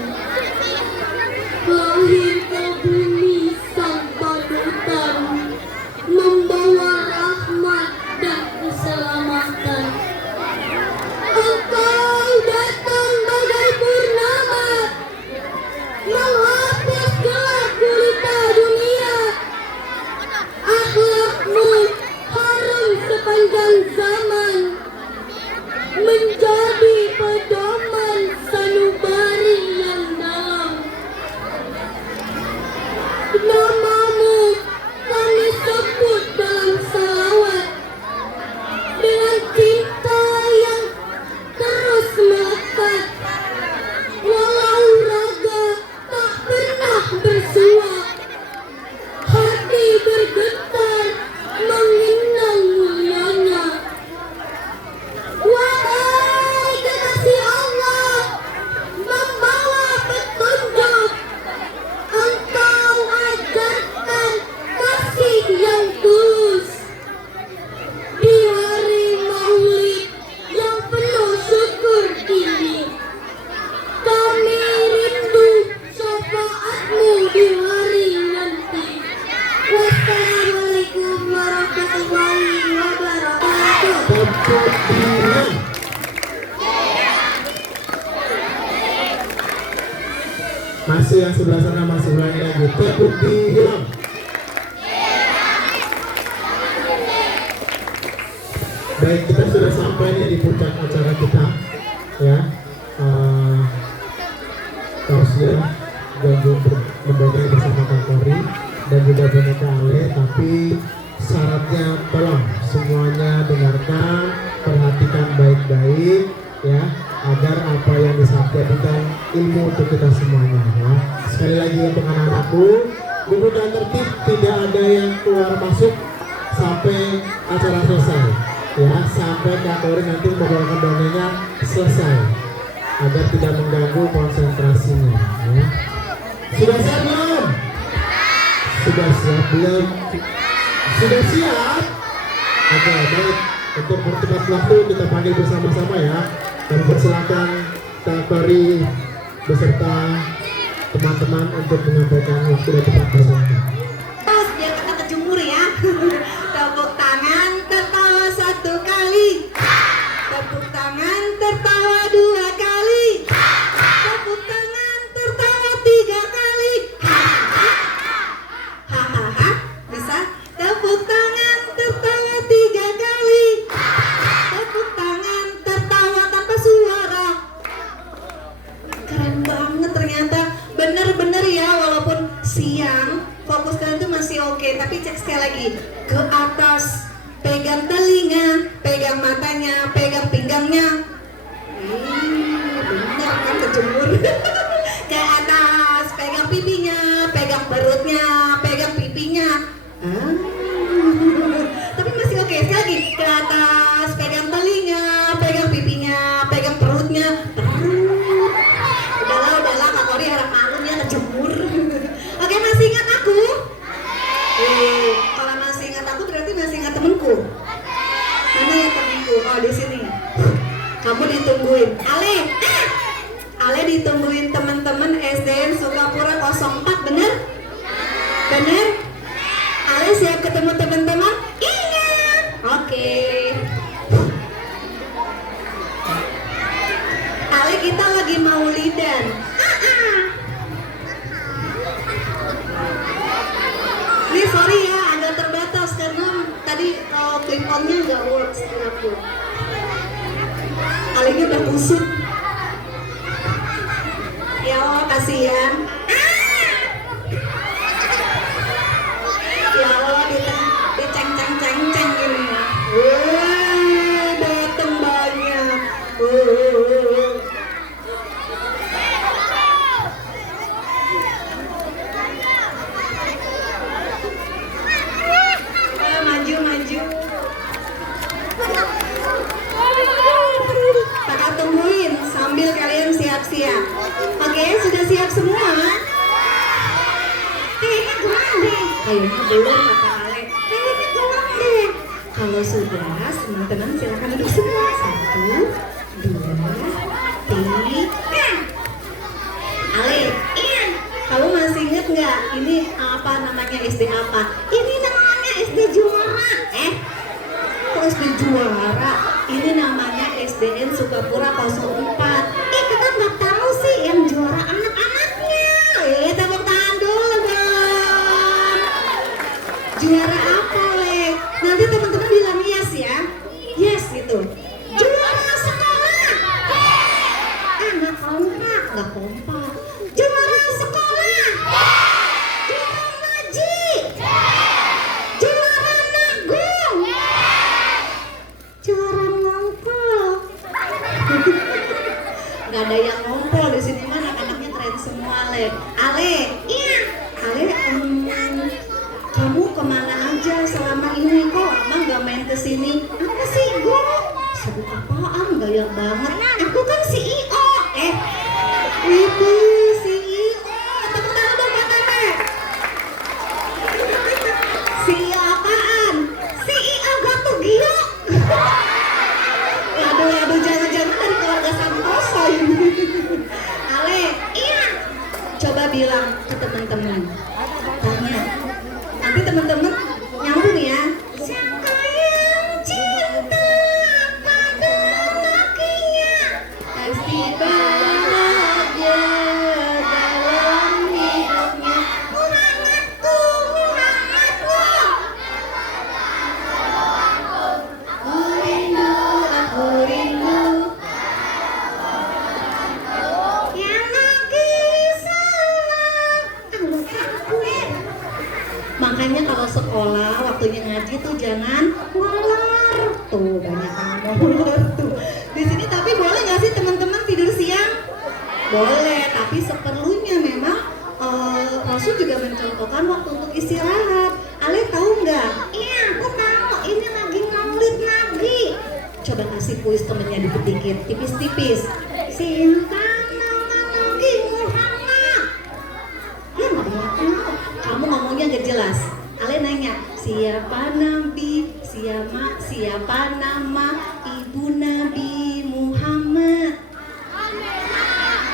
Lahir ke bumi sang panutan, membawa rahmat dan keselamatan. Engkau datang bagai purnama, menghapus gelap gulita dunia. Akhlakmu harum sepanjang zaman, menjadi pedoman sanubari yang dalam. Namamu kami sebut dalam salawat, dengan cinta yang terus melekat. Walau raga tak pernah bersuah, hati bergetar mengenang mulianya. Wahai kekasih Allah, membawa petunjuk, Engkau ajarkan kasih yang tulus. Di hari Maulid yang penuh syukur ini, kami rindu syafaatmu di hari nanti. Wassalamualaikum warahmatullahi wabarakatuh. Tepuk tangan. Masih yang sebelah sana masih lain lagi. Tepuk tangan. Baik, kita sudah sampai nih di puncak acara kita, ya. Harusnya gabung membanding bersama Kak Kori dan juga boneka Ale, tapi syaratnya tolong semuanya dengarkan, perhatikan baik-baik, ya, agar apa yang disampaikan ilmu untuk kita semuanya, ya. Sekali lagi untuk anak-anakku, buku dan tertib, tidak ada yang keluar masuk sampai acara selesai, ya, sampai Kak Kori nanti membawakan dongengnya selesai, agar tidak mengganggu konsentrasinya, ya. Sudah siap belum? Sudah siap belum? Sudah siap? Oke, baik. Untuk mempercepat waktu kita panggil bersama-sama, ya. Dan persilakan Kak Kori beserta teman-teman untuk menyampaikan waktu dan tempat bersama. Terus biar kata kecumur ya. Tepuk tangan tertawa satu kali. Tepuk tangan tertawa dua kali. Tepuk tangan tertawa tiga kali. Hahaha, bisa? Tepuk tangan tertawa tiga kali. Tepuk tangan tertawa tanpa suara. Keren banget ternyata. Bener-bener ya, walaupun siang fokus kalian tuh masih oke, tapi cek sekali lagi ke atas, pegang telinga, pegang matanya, pegang pinggangnya. Bener kan kejemur. Ke atas, pegang pipinya, pegang perutnya, pegang pipinya. Tapi masih oke. Sekali lagi, ke atas, pegang telinga, pegang pipinya, pegang perutnya. Udahlah Kak Kori harap maklum ya kejemur. Oke, masih ingat aku? Kalau masih ingat aku berarti masih ingat temenku. Mana ya temenku? Oh, di sini. Kamu ditungguin. Ale ditungguin teman-teman SDN Sukapura 04, bener? Bener? Ale siap ketemu teman-teman? Iya. Oke. Ale kita lagi maulidan. Ini sorry ya, agak terbatas karena tadi clip on-nya nggak works di aku. Alingnya udah kusut. Ya Allah, kasihan. Ya Allah, diceng-ceng-ceng-ceng gini ya. Dateng banyak. Maju. Kakak tungguin sambil kalian siap-siap. Oke, sudah siap semua? Kayaknya kurang deh. Kayaknya belum, kata Ale. Kayaknya kurang deh. Kalau sudah, teman-teman silakan duduk semua. 1, 2, Sukapura 04. Kita nggak tahu sih yang juara anak-anaknya. Tepuk tangan dulu dong. Juara apa, Le? Nanti teman-teman bilang yes ya. Yes gitu. Juara sekolah. Nggak kompak. Juara sekolah. Juara ngaji. Juara nagung. Juara ngongkol. Gak ada yang ngompol di sini mah, anak-anaknya keren semua, Le. Ale, iya. Ale, kamu kemana aja selama ini? Kok Mama gak main kesini? Apa sih, Gu? Sibuk apaan? Gaya banget. Aku kan CEO. Itu CEO. Tepuk tangan dong buat Tete. CEO apaan? CEO Gatu Gio. Aduh, jangan-jangan dari keluarga Santoso ini. Ale, iya. Coba bilang ke teman-teman. Tanya. Nanti teman-teman nyambung ya. Siapa yang cinta pada lakinya pasti bahagia dalam hidupnya. Muhammadku. Aku rindu. Yang lagi salah. Lupa gue. Makanya kalau sekolah waktunya ngaji tuh jangan molor. Tuh banyak yang molor tuh. Di sini tapi boleh nggak sih teman-teman tidur siang? Boleh, tapi seperlunya memang. Rasul juga mencontohkan waktu untuk istirahat. Ale tahu nggak? Iya, aku tahu. Ini lagi maulid Nabi. Coba kasih kuis temennya dikit-dikit, tipis-tipis. Siapa nama Nabi Muhammad? Ya nggak tahu. Kamu ngomongnya nggak jelas. Ale nanya, siapa Nabi? Siapa nama ibu Nabi Muhammad?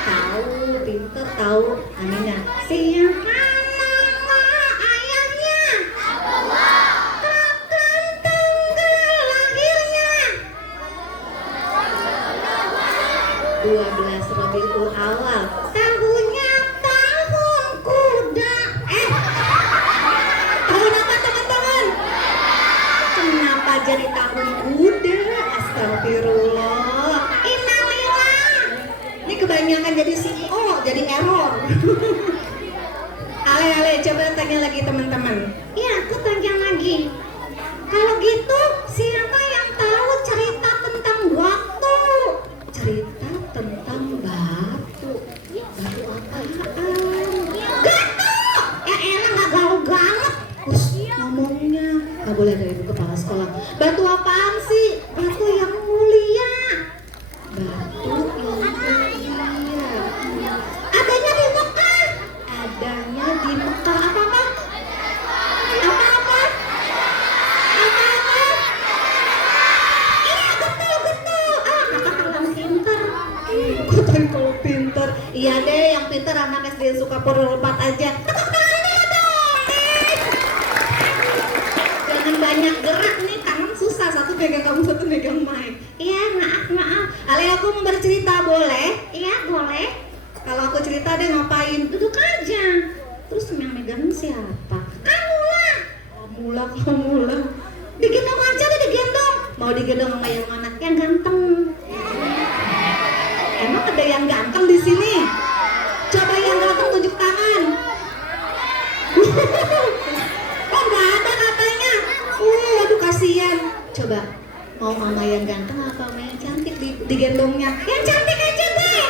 Tahu, pinter tahu. Aminah. Siapa nama ayahnya? Kapan tanggal lahirnya? 12 Rabiul Awal. Tahunnya tahun kuda. Tahun apa teman-teman? Kenapa jadi tahun kuda? Astagfirullah. Innalillah. Ini kebanyakan jadi CEO, jadi error. Ale, coba tanya lagi teman-teman. Iya, aku tanya lagi. Kalau gitu, siapa yang tahu cerita tentang batu? Cerita tentang batu. Batu apaan? Gatu! Ya elah, gak gaul banget. Terus ngomongnya, gak boleh dari ibu kepala sekolah. Batu apaan sih? Batu yang mulia. Batu yang mulia. Adanya di Mekah. Adanya di Mekah. Apa-apa? Apa-apa? Apa-apa? Iya, betul. Kakak kalau pinter. Ikutan kalau pinter. Iya deh, yang pinter anak SD Sukapura 04 aja. Tepuk tangan dulu dong. Jangan banyak gerak nih, tangan susah. Satu pegang kamu, satu pegang mic. Iya, maaf. Ale, aku mau bercerita, boleh? Iya, boleh. Kalau aku cerita deh ngapain? Duduk aja. Terus yang megang siapa? Kamu lah. Digendong aja deh, digendong. Mau digendong sama yang mana? Yang ganteng. Emang ada yang ganteng di sini? Coba yang ganteng tunjuk tangan. Oh, nggak ada katanya. Aduh kasihan. Coba mau mama yang ganteng apa mama yang cantik digendongnya? Yang cantik aja deh.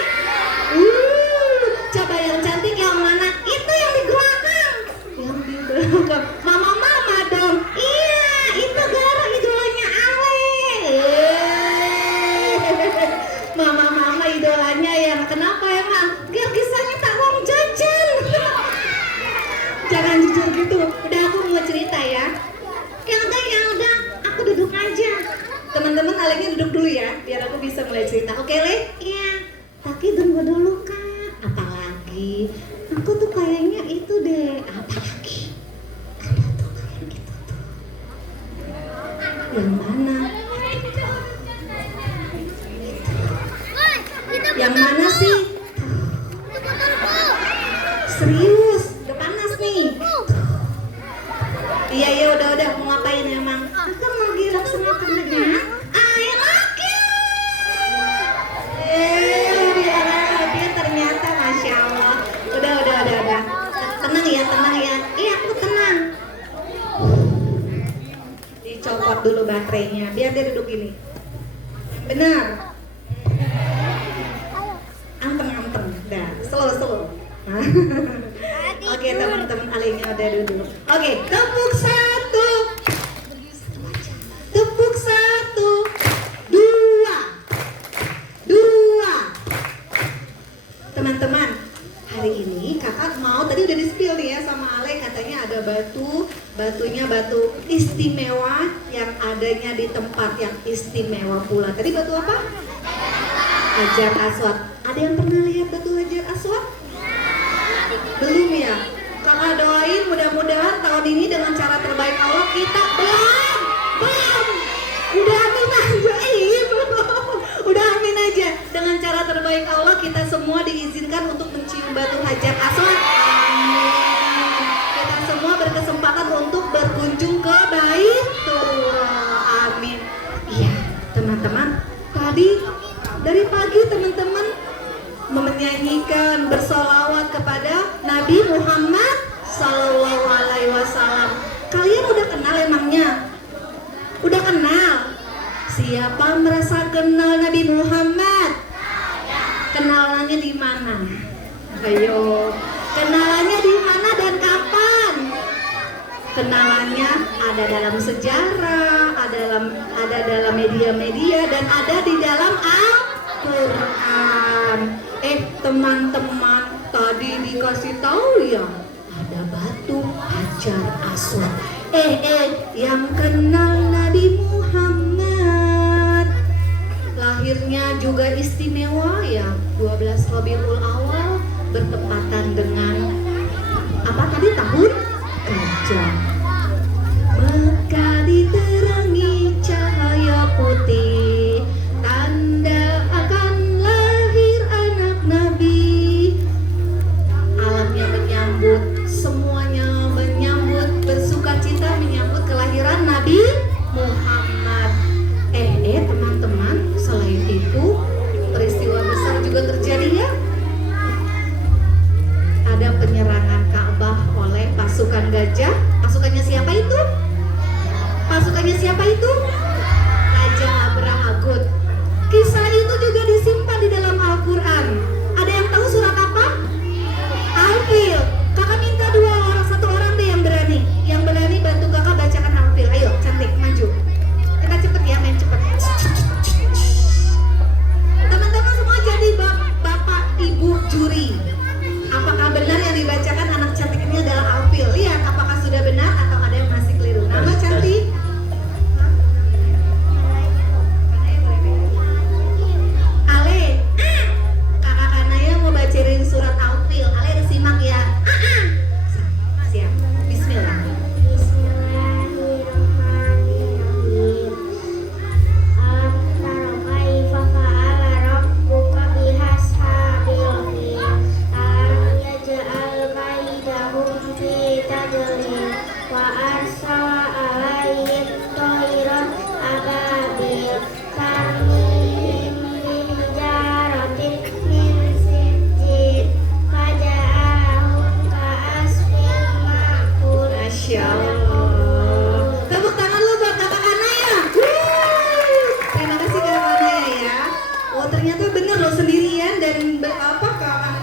Coba yang cantik yang mana? Itu yang di belakang. Yang di belakang. Mama dong. Iya, itu gara idolanya Ale. Mama idolanya yang kenapa emang? Dia bisa minta uang jajan. Jangan jujur gitu. Udah aku mau cerita ya. Ya udah. Aku duduk aja. Teman-teman Alenya duduk dulu ya, biar aku bisa mulai cerita. Oke, Le? Iya. Tapi tunggu dulu, Kak. Apalagi? Aku tuh kayaknya itu deh. Apalagi? Ada tuh kayak gitu tuh. Yang mana? Yang mana sih? Serius, udah panas nih. Iya ya udah mau ngapain emang? Aku mau girak semua temennya. Ayo lagi. Biar ternyata masya Allah. Udah. Tenang ya. Iya aku tenang. Dicopot dulu baterainya. Biar dia duduk ini. Benar. Anteng. Dah, slow. Oke teman-teman alihnya udah duduk. Oke, tepuk satu, dua. Teman-teman, hari ini kakak mau tadi udah di-spill nih ya sama Ale, katanya ada batunya batu istimewa yang adanya di tempat yang istimewa pula. Tadi batu apa? Hajar Aswad. Ada yang pernah lihat batu Hajar Aswad? Belum ya? Kakak doain mudah-mudahan tahun ini dengan cara terbaik Allah kita belum. Udah amin aja. Udah amin aja. Dengan cara terbaik Allah kita semua diizinkan untuk mencium batu Hajar Aswad. Amin. Kita semua berkesempatan untuk berkunjung ke Baitullah. Amin. Iya, teman-teman. Tadi dari pagi teman-teman menyanyikan bersolawat kepada Nabi Muhammad Sallallahu Alaihi Wasallam. Kalian udah kenal emangnya? Udah kenal? Siapa merasa kenal Nabi Muhammad? Kenalannya di mana? Ayo, kenalannya di mana dan kapan? Kenalannya ada dalam sejarah, ada dalam media-media dan ada di dalam Al-Quran. Teman-teman, tadi dikasih tahu ya, ada batu Hajar Aswad. Yang kenal Nabi Muhammad, lahirnya juga istimewa ya, 12 Rabiul Awal bertepatan dengan apa tadi tahun gajah. Mekah diterangi cahaya putih, tanda akan lahir anak Nabi. Alamnya menyambut, semuanya menyambut, bersuka cita menyambut kelahiran Nabi Muhammad. Teman-teman, selain itu peristiwa besar juga terjadi ya. Ada penyerangan Ka'bah oleh pasukan gajah. Pasukannya siapa itu? Raja Abrahagut. Kisah itu juga disimpan di dalam Al-Quran. Ada yang tahu surat apa? Al-Fil. Kakak minta satu orang deh yang berani bantu kakak bacakan Al-Fil. Ayo, cantik, maju. Kita cepet ya, main cepet. Teman-teman semua jadi bapak ibu juri. Apakah benar yang dibacakan anak cantik ini adalah Al-Fil? Lihat apakah sudah benar atau ada yang masih keliru. Nama cantik? Ale. Kakak Kanaya mau bacain surat Al-Fil. Ale disimak ya. Siap. Bismillah. Bismillahirrahmanirrahim. Alam tara kaifa fa'ala rabbuka bihashabil fil. Alam yaj'al kaidahum fi tadlil wa arsala alaihim thayran ababil tarmihim bihijaratin min sijil faja'ahum ka'asfin ma'kul. Masya Allah. Tepuk tangan lu buat kakak Kanaya. Terima kasih kakak Kanaya ya. Oh ternyata bener loh sendirian dan kakak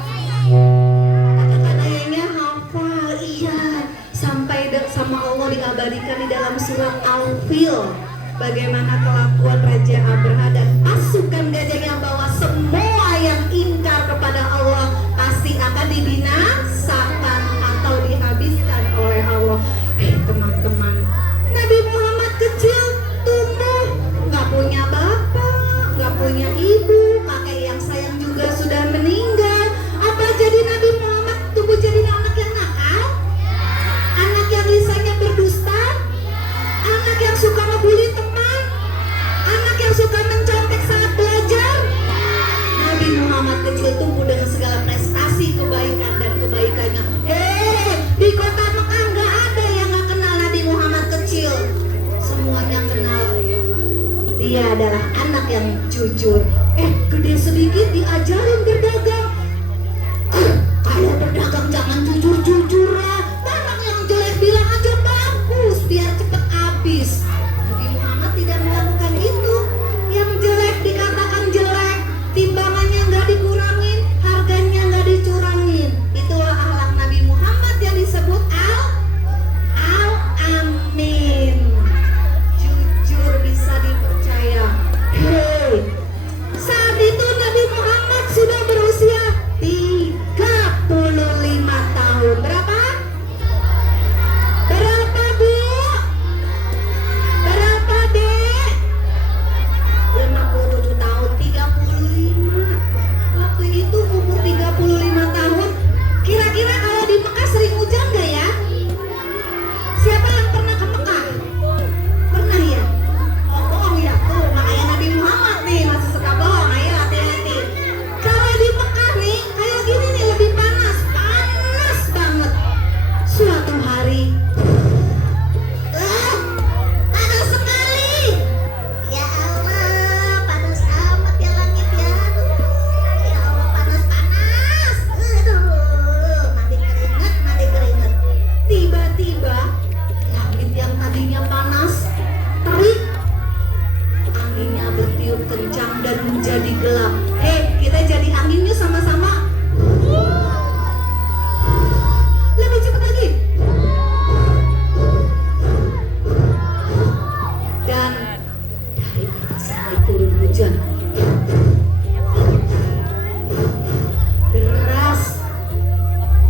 Kanayanya hafal. Iya. Sampai sama Allah diabadikan di dalam surat Al-Fil. Bagaimana kelakuan Raja Abraha dan pasukan gajahnya, bahwa semua yang ingkar kepada Allah pasti akan dibinasakan atau dihabiskan oleh Allah. Teman-teman, Nabi Muhammad kecil tumbuh, nggak punya bapak, nggak punya ibu, kakek yang sayang juga sudah meninggal. Apa jadi Nabi Muhammad tumbuh jadi anak yang nakal? Anak yang lisannya berdusta? Anak yang suka ngebully teman? Anak yang suka mencontek saat belajar? Nabi Muhammad gelap. Kita jadi angin yuk sama-sama. Lebih cepat lagi. Dan dari atas mulai turun hujan. Deras.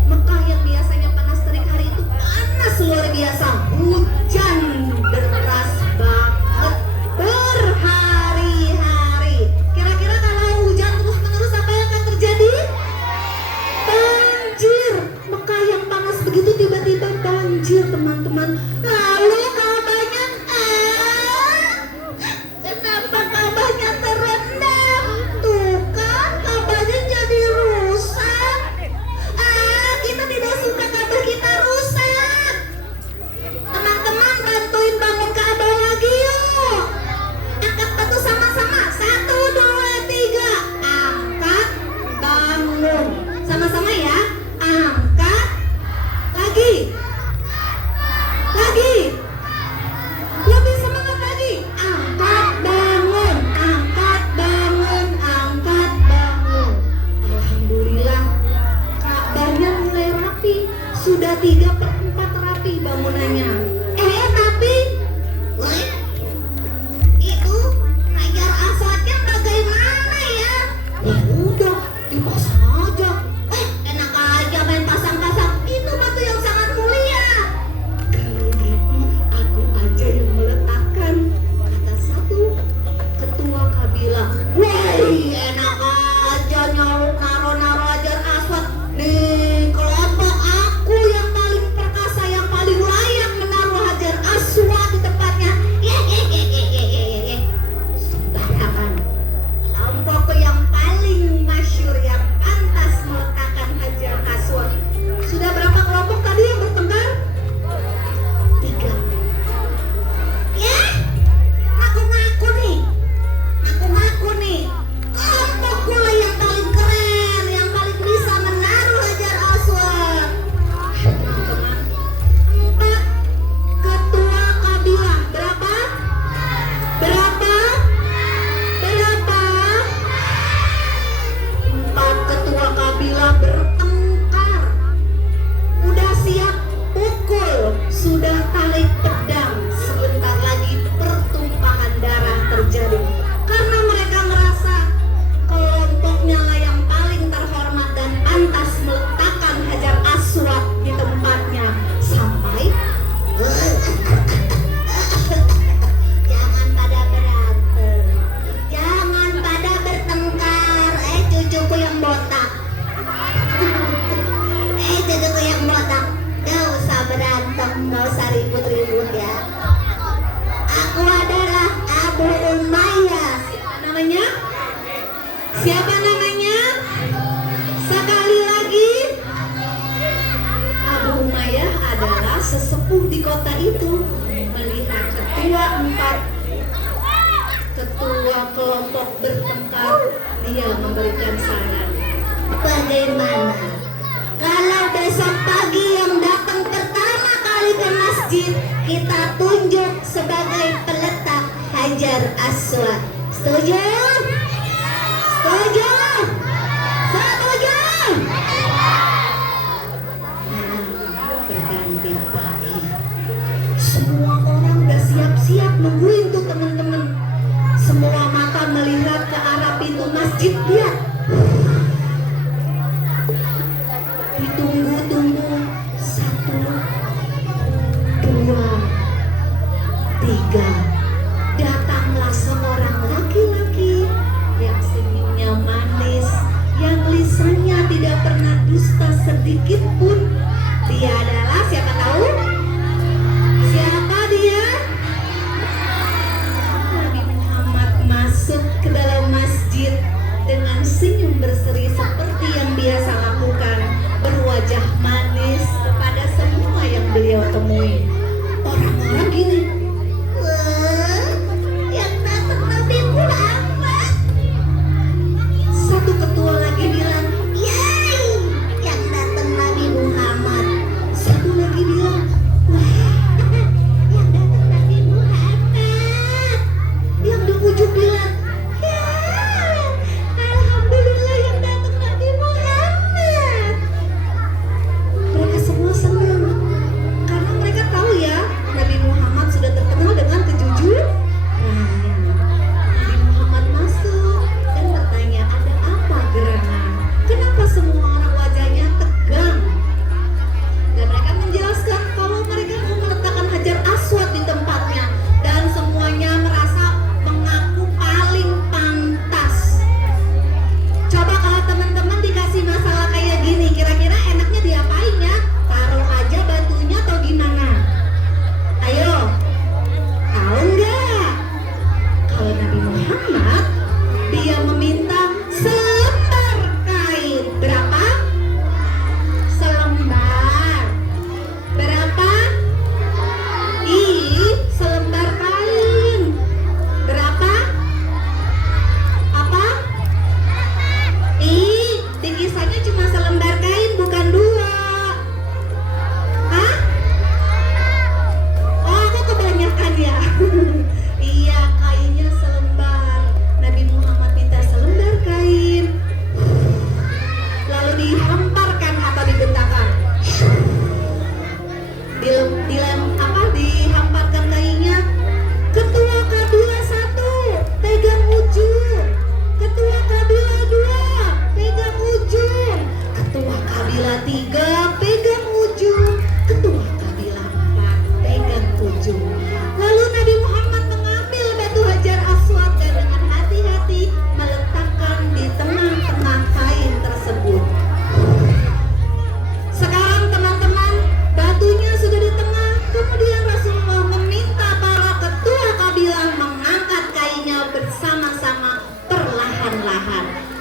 Mekah yang biasanya panas terik hari itu panas luar biasa. Hujan deras banget berhari-hari. Kira-kira kalau hujan terus-menerus apa yang akan terjadi? Banjir. Mekah yang panas begitu tiba-tiba banjir, teman-teman. Lalu Ka'bahnya kenapa Ka'bahnya terendam? Tuh kan Ka'bahnya jadi rusak. Kita tidak suka Ka'bah kita rusak. Teman-teman bantuin bangun Ka'bah lagi yuk. Angkat batu sama-sama. 1, 2, 3. Angkat, bangun. Sama-sama ya. Angkat. Lagi. Lagi. Lebih semangat lagi. Angkat, bangun. Angkat, bangun. Angkat, bangun. Alhamdulillah. Ka'bahnya mulai rapi. Sudah 3/4 rapi bangunannya. Tapi itu Hajar Aswadnya bagaimana ya? Ya udah, dipasang aja. Enak aja main pasang-pasang. Itu batu yang sangat mulia. Kalau gitu, aku aja yang meletakkan. Kata satu ketua kabilah. Woi, enak aja naro Hajar Aswad di kelompok aku yang paling perkasa, yang paling layak menaruh Hajar Aswad di tempatnya. Sembarangan. Kelompokku yang paling masyhur, yang pantas meletakkan Hajar Aswad. Sudah berapa kelompok tadi yang bertengkar? 3. Ya, ngaku-ngaku nih. Kelompokku lah yang paling keren, yang paling bisa menaruh Hajar Aswad. Teman-teman, 4 ketua kabilah. Berapa? 4 ketua kabilah bertengkar. Udah siap pukul, sudah tarik pedang. Sebentar lagi pertumpahan darah terjadi. Karena mereka merasa kelompoknya lah yang paling terhormat dan pantas meletakkan Hajar Aswad di tempatnya. Sampai jangan pada berantem, jangan pada bertengkar. Cucuku yang botak. Cucuku yang botak. Gak usah berantem, gak usah ribut-ribut ya. Aku adalah Abu Umayyah. Siapa namanya? Sekali lagi. Abu Umayyah adalah sesepuh di kota itu. Melihat ketua kelompok bertengkar, dia memberikan saran. Bagaimana kalau besok pagi yang datang pertama kali ke masjid kita tunjuk sebagai peletak Hajar Aswad? Setuju? Setuju? Setuju? Berganti pagi. Semua orang udah siap-siap nungguin tuh teman-teman. Semua mata melihat ke arah pintu masjid. Lihat. Ditunggu-tunggu. 1, 2, 3. Datanglah seorang laki-laki yang senyumnya manis, yang lisannya tidak pernah dusta sedikit pun. Dia adalah, siapa tahu? Siapa dia? Nabi Muhammad masuk ke dalam masjid dengan senyum berseri seperti yang biasa lakukan, berwajah manis kepada semua yang beliau temui. Orang-orang gini, wah, yang datang Nabi Muhammad. Satu ketua lagi bilang, yay, yang datang Nabi Muhammad. Satu lagi bilang, wah, yang datang Nabi Muhammad. Yang di ujung bilang, ya,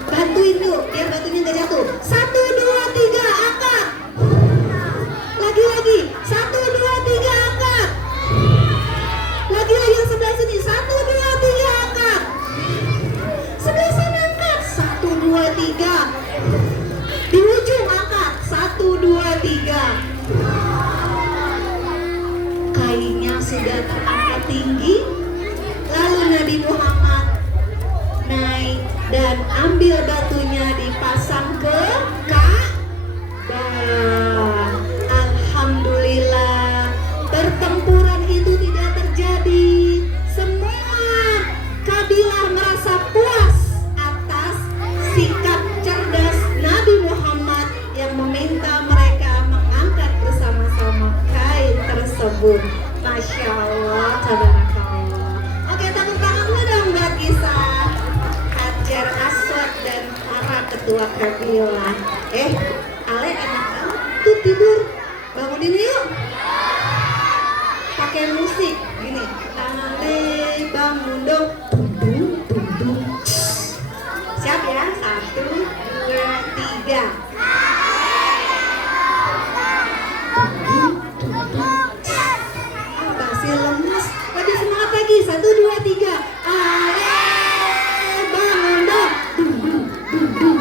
Bantuin yuk, biar batunya nggak jatuh. 1, 2, 3, angkat. Lagi-lagi. 1, 2, 3, angkat. Lagi-lagi yang sebelah sini. 1, 2, 3, angkat. Sebelah sana angkat. 1, 2, 3. Di ujung angkat. 1, 2, 3. Kainnya sudah terangkat tinggi. Lalu Nabi Muhammad naik dan ambil batunya dipasang ke Ka'bah. Alhamdulillah, pertempuran itu tidak terjadi. Semua kabilah merasa puas atas sikap cerdas Nabi Muhammad yang meminta mereka mengangkat bersama-sama kain tersebut. Masya Allah, tabarakallah. Oke, tepuk tangan dulu dong buat kisah Hajar Aswad dan para ketua kabilah. Ale enak banget tuh tidur. Bangunin yuk. Pakai musik gini. Ale bangun dong. Dudung, dudung. Siap ya? 1, 2, 3. Masih lemes. Lebih semangat lagi. 1, 2, 3. Ale bangun dong. Dudung, dudung.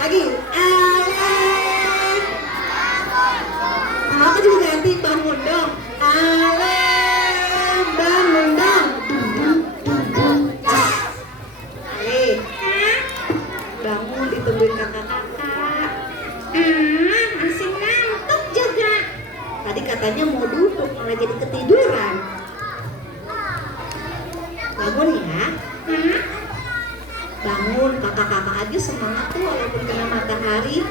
Lagi. Ale. Aku juga ganti bangun dong. Ale bangun dong. Dudung, dudung. Ale. Bangun ditungguin kakak-kakak. Masih ngantuk juga. Tadi katanya mau duduk malah jadi ketiduran. Bangun ya. Bangun, kakak-kakak aja semangat tuh walaupun kena matahari.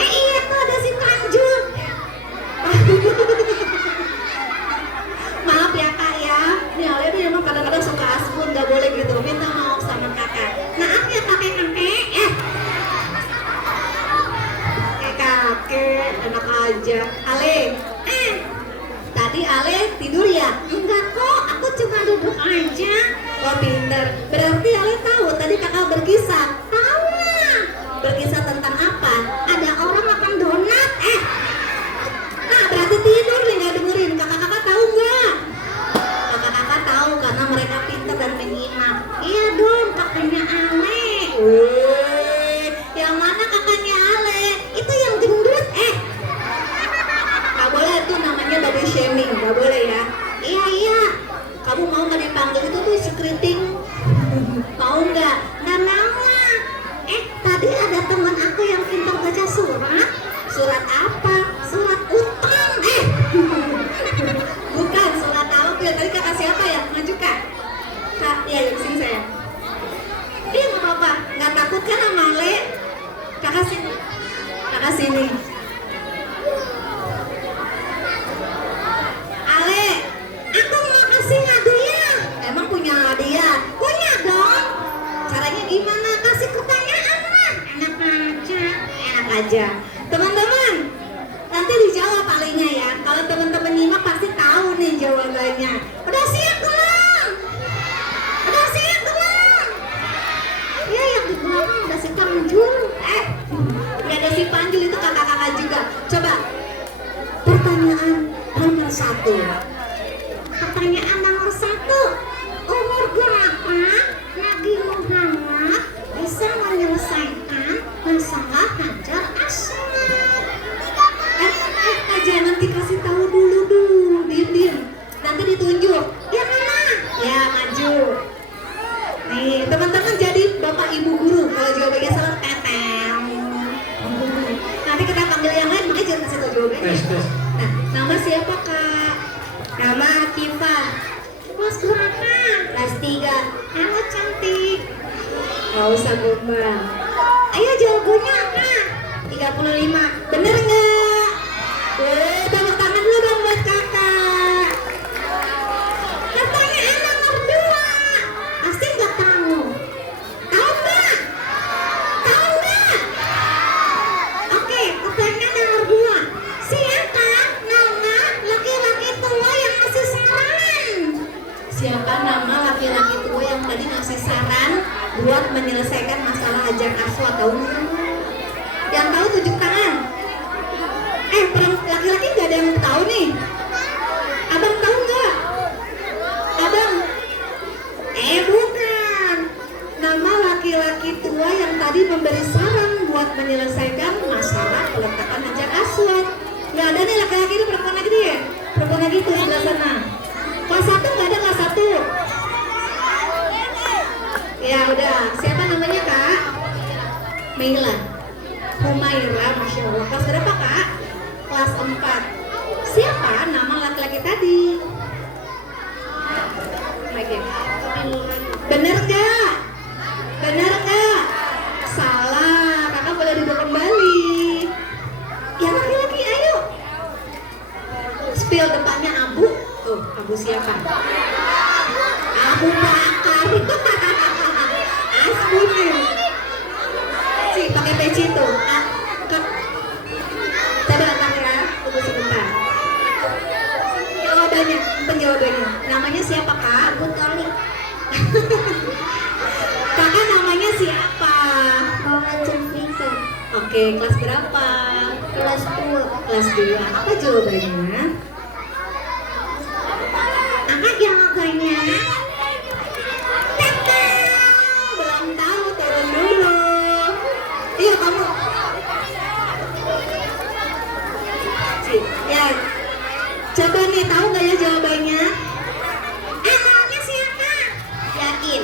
Iya tuh ada si Tanjung. Maaf ya kak ya. Nih Ale tuh emang kadang-kadang suka asbun, gak boleh gitu. Minta maaf sama kakak. Maaf ya kakek-kakek. Kakek, enak aja. Ale, tadi Ale tidur ya? Enggak kok, aku cuma duduk aja. Wah pinter. Berarti Ale tahu tadi kakak berkisah. Tahu lah. Berkisah tentang apa? Ada orang makan donat. Nah berarti tidur nih nggak dengerin. Kakak-kakak tahu nggak? Kakak-kakak tahu karena mereka pinter dan menyimak. Iya dong, kakaknya Ale. Yang mana kakaknya Ale? Itu yang gendut. Gak boleh tuh namanya body shaming. Gak boleh ya. Iya. Kamu mau nggak dipanggil itu tuh secreting? Mau nggak? Nggak mau lah. Tadi ada teman aku yang pintar baca surat. Surat apa? Surat utang. Bukan surat apa? Tadi kakak siapa ya? Maju kak. Kak, ya yang sini saya. Nggak apa-apa. Nggak takut kan sama Ale? Kakak sini. Kakak sini. Ale, aku mau kasih hadiah. Emang punya hadiah? Punya dong. Caranya gimana? Kasih pertanyaan lah. Enak aja. Teman-teman, nanti dijawab palingnya ya. Kalau teman-teman nyimak pasti tahu nih jawabannya. Udah siap belum? Udah siap belum? Ya yang di belakang udah si Panjul. Gak ada si Panjul itu kakak-kakak juga. Coba. Pertanyaan nomor 1. Pertanyaan nomor 1. Umur berapa Nabi Muhammad bisa menyelesaikan masalah Hajar Aswad? Jangan dikasih tahu dulu. Diem. Nanti ditunjuk. Yang mana? Ya maju. Nih teman-teman jadi bapak ibu guru. Kalau jawabannya salah teteng. Nanti kita panggil yang lain, makanya jangan kasih tahu jawabannya. Nah, nama siapa kak? Nama Akifah. Kelas berapa? Kelas 3. Halo cantik. Gak usah gombal. Ayo jawabannya kak. 35. Bener nggak? Tepuk tangan dulu dong buat kakak. Pertanyaan nomor 2. Pasti nggak tahu. Tahu nggak? Oke, pertanyaan nomor 2. Siapa nama laki-laki tua yang masih saran? Siapa nama laki-laki tua yang tadi masih saran buat menyelesaikan masalah hajar aswad? Tahu nggak? Yang tahu tunjuk tangan. Laki-laki nggak ada yang tahu nih. Abang tahu nggak? Abang? Bukan. Nama laki-laki tua yang tadi memberi saran buat menyelesaikan masalah peletakan hajar aswad. Nggak ada nih laki-laki itu, perempuan lagi dia. Perempuan lagi tuh sebelah sana. Kelas 1 nggak ada, kelas 1. Ya udah, siapa namanya Kak? Meila. Humaira, Masya Allah. Kelas berapa Kak? Kelas 4. Siapa nama laki-laki tadi? Bener nggak? Bener nggak? Salah, kakak boleh duduk kembali. Yang laki-laki, ayo. Spill depannya Abu. Tuh, Abu siapa? Abu Bakar. Asbunin. Si pakai peci tuh. Coba ntar ya, tunggu sebentar. Penjawabannya. Namanya siapa Kak? Abu Talib. Kakak namanya siapa? Muhammad Zulfikar. Oke, kelas berapa? Kelas 2. Kelas 2. Apa jawabannya? Angkat jawabannya. Belum tahu, turun dulu. Iya kamu. Ya, coba nih tahu nggak ya jawabannya? Namanya siapa? Yakin.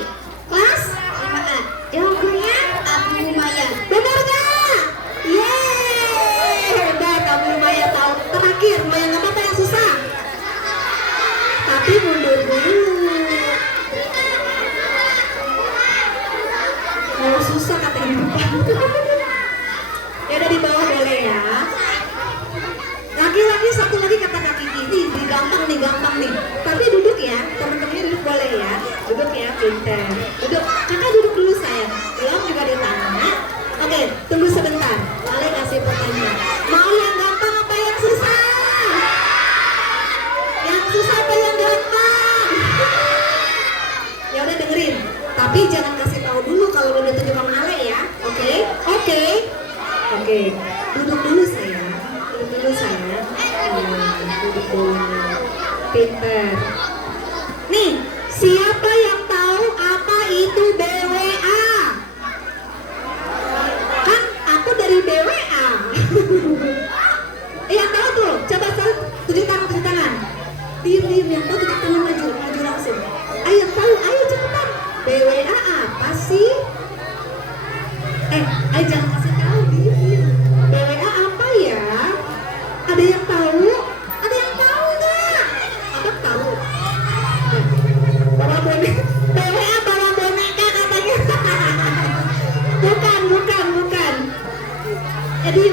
Kelas 5A. Jawabannya Abu Umayyah. Benar nggak? Yeay, hebat Abu Umayyah tahu. Terakhir, mau yang apa yang susah? Tapi mundur dulu. Mau susah katanya. Ya udah di bawah boleh ya. Laki-laki satu lagi kata kaki ini gampang nih. Tapi duduk ya, teman-temannya duduk boleh ya. Duduk ya, pintar. Duduk. Kakak duduk dulu sayang. Belum juga ditanya. Oke, tunggu sebentar. Lale kasih pertanyaan. Mau yang gampang apa yang susah? Yang susah apa yang gampang? Ya udah dengerin. Tapi jangan kasih tahu dulu kalau udah tunjuk sama Ale ya. Oke? Oke. Duduk dulu sayang. Duduk dulu. Pinter. Nih, siapa yang tahu apa itu BWA? Kan aku dari BWA. Yang tahu tuh, coba tunjuk tangan. Diem yang tahu tunjuk tangan maju langsung. Ayo yang tahu, ayo cepetan. BWA apa sih? Ayo jangan kasih tahu, diem. BWA apa ya? Ada yang tahu? Ada yang tahu nggak? Abang tahu. Bawa boneka. BWA bawa boneka katanya. Bukan. Jadi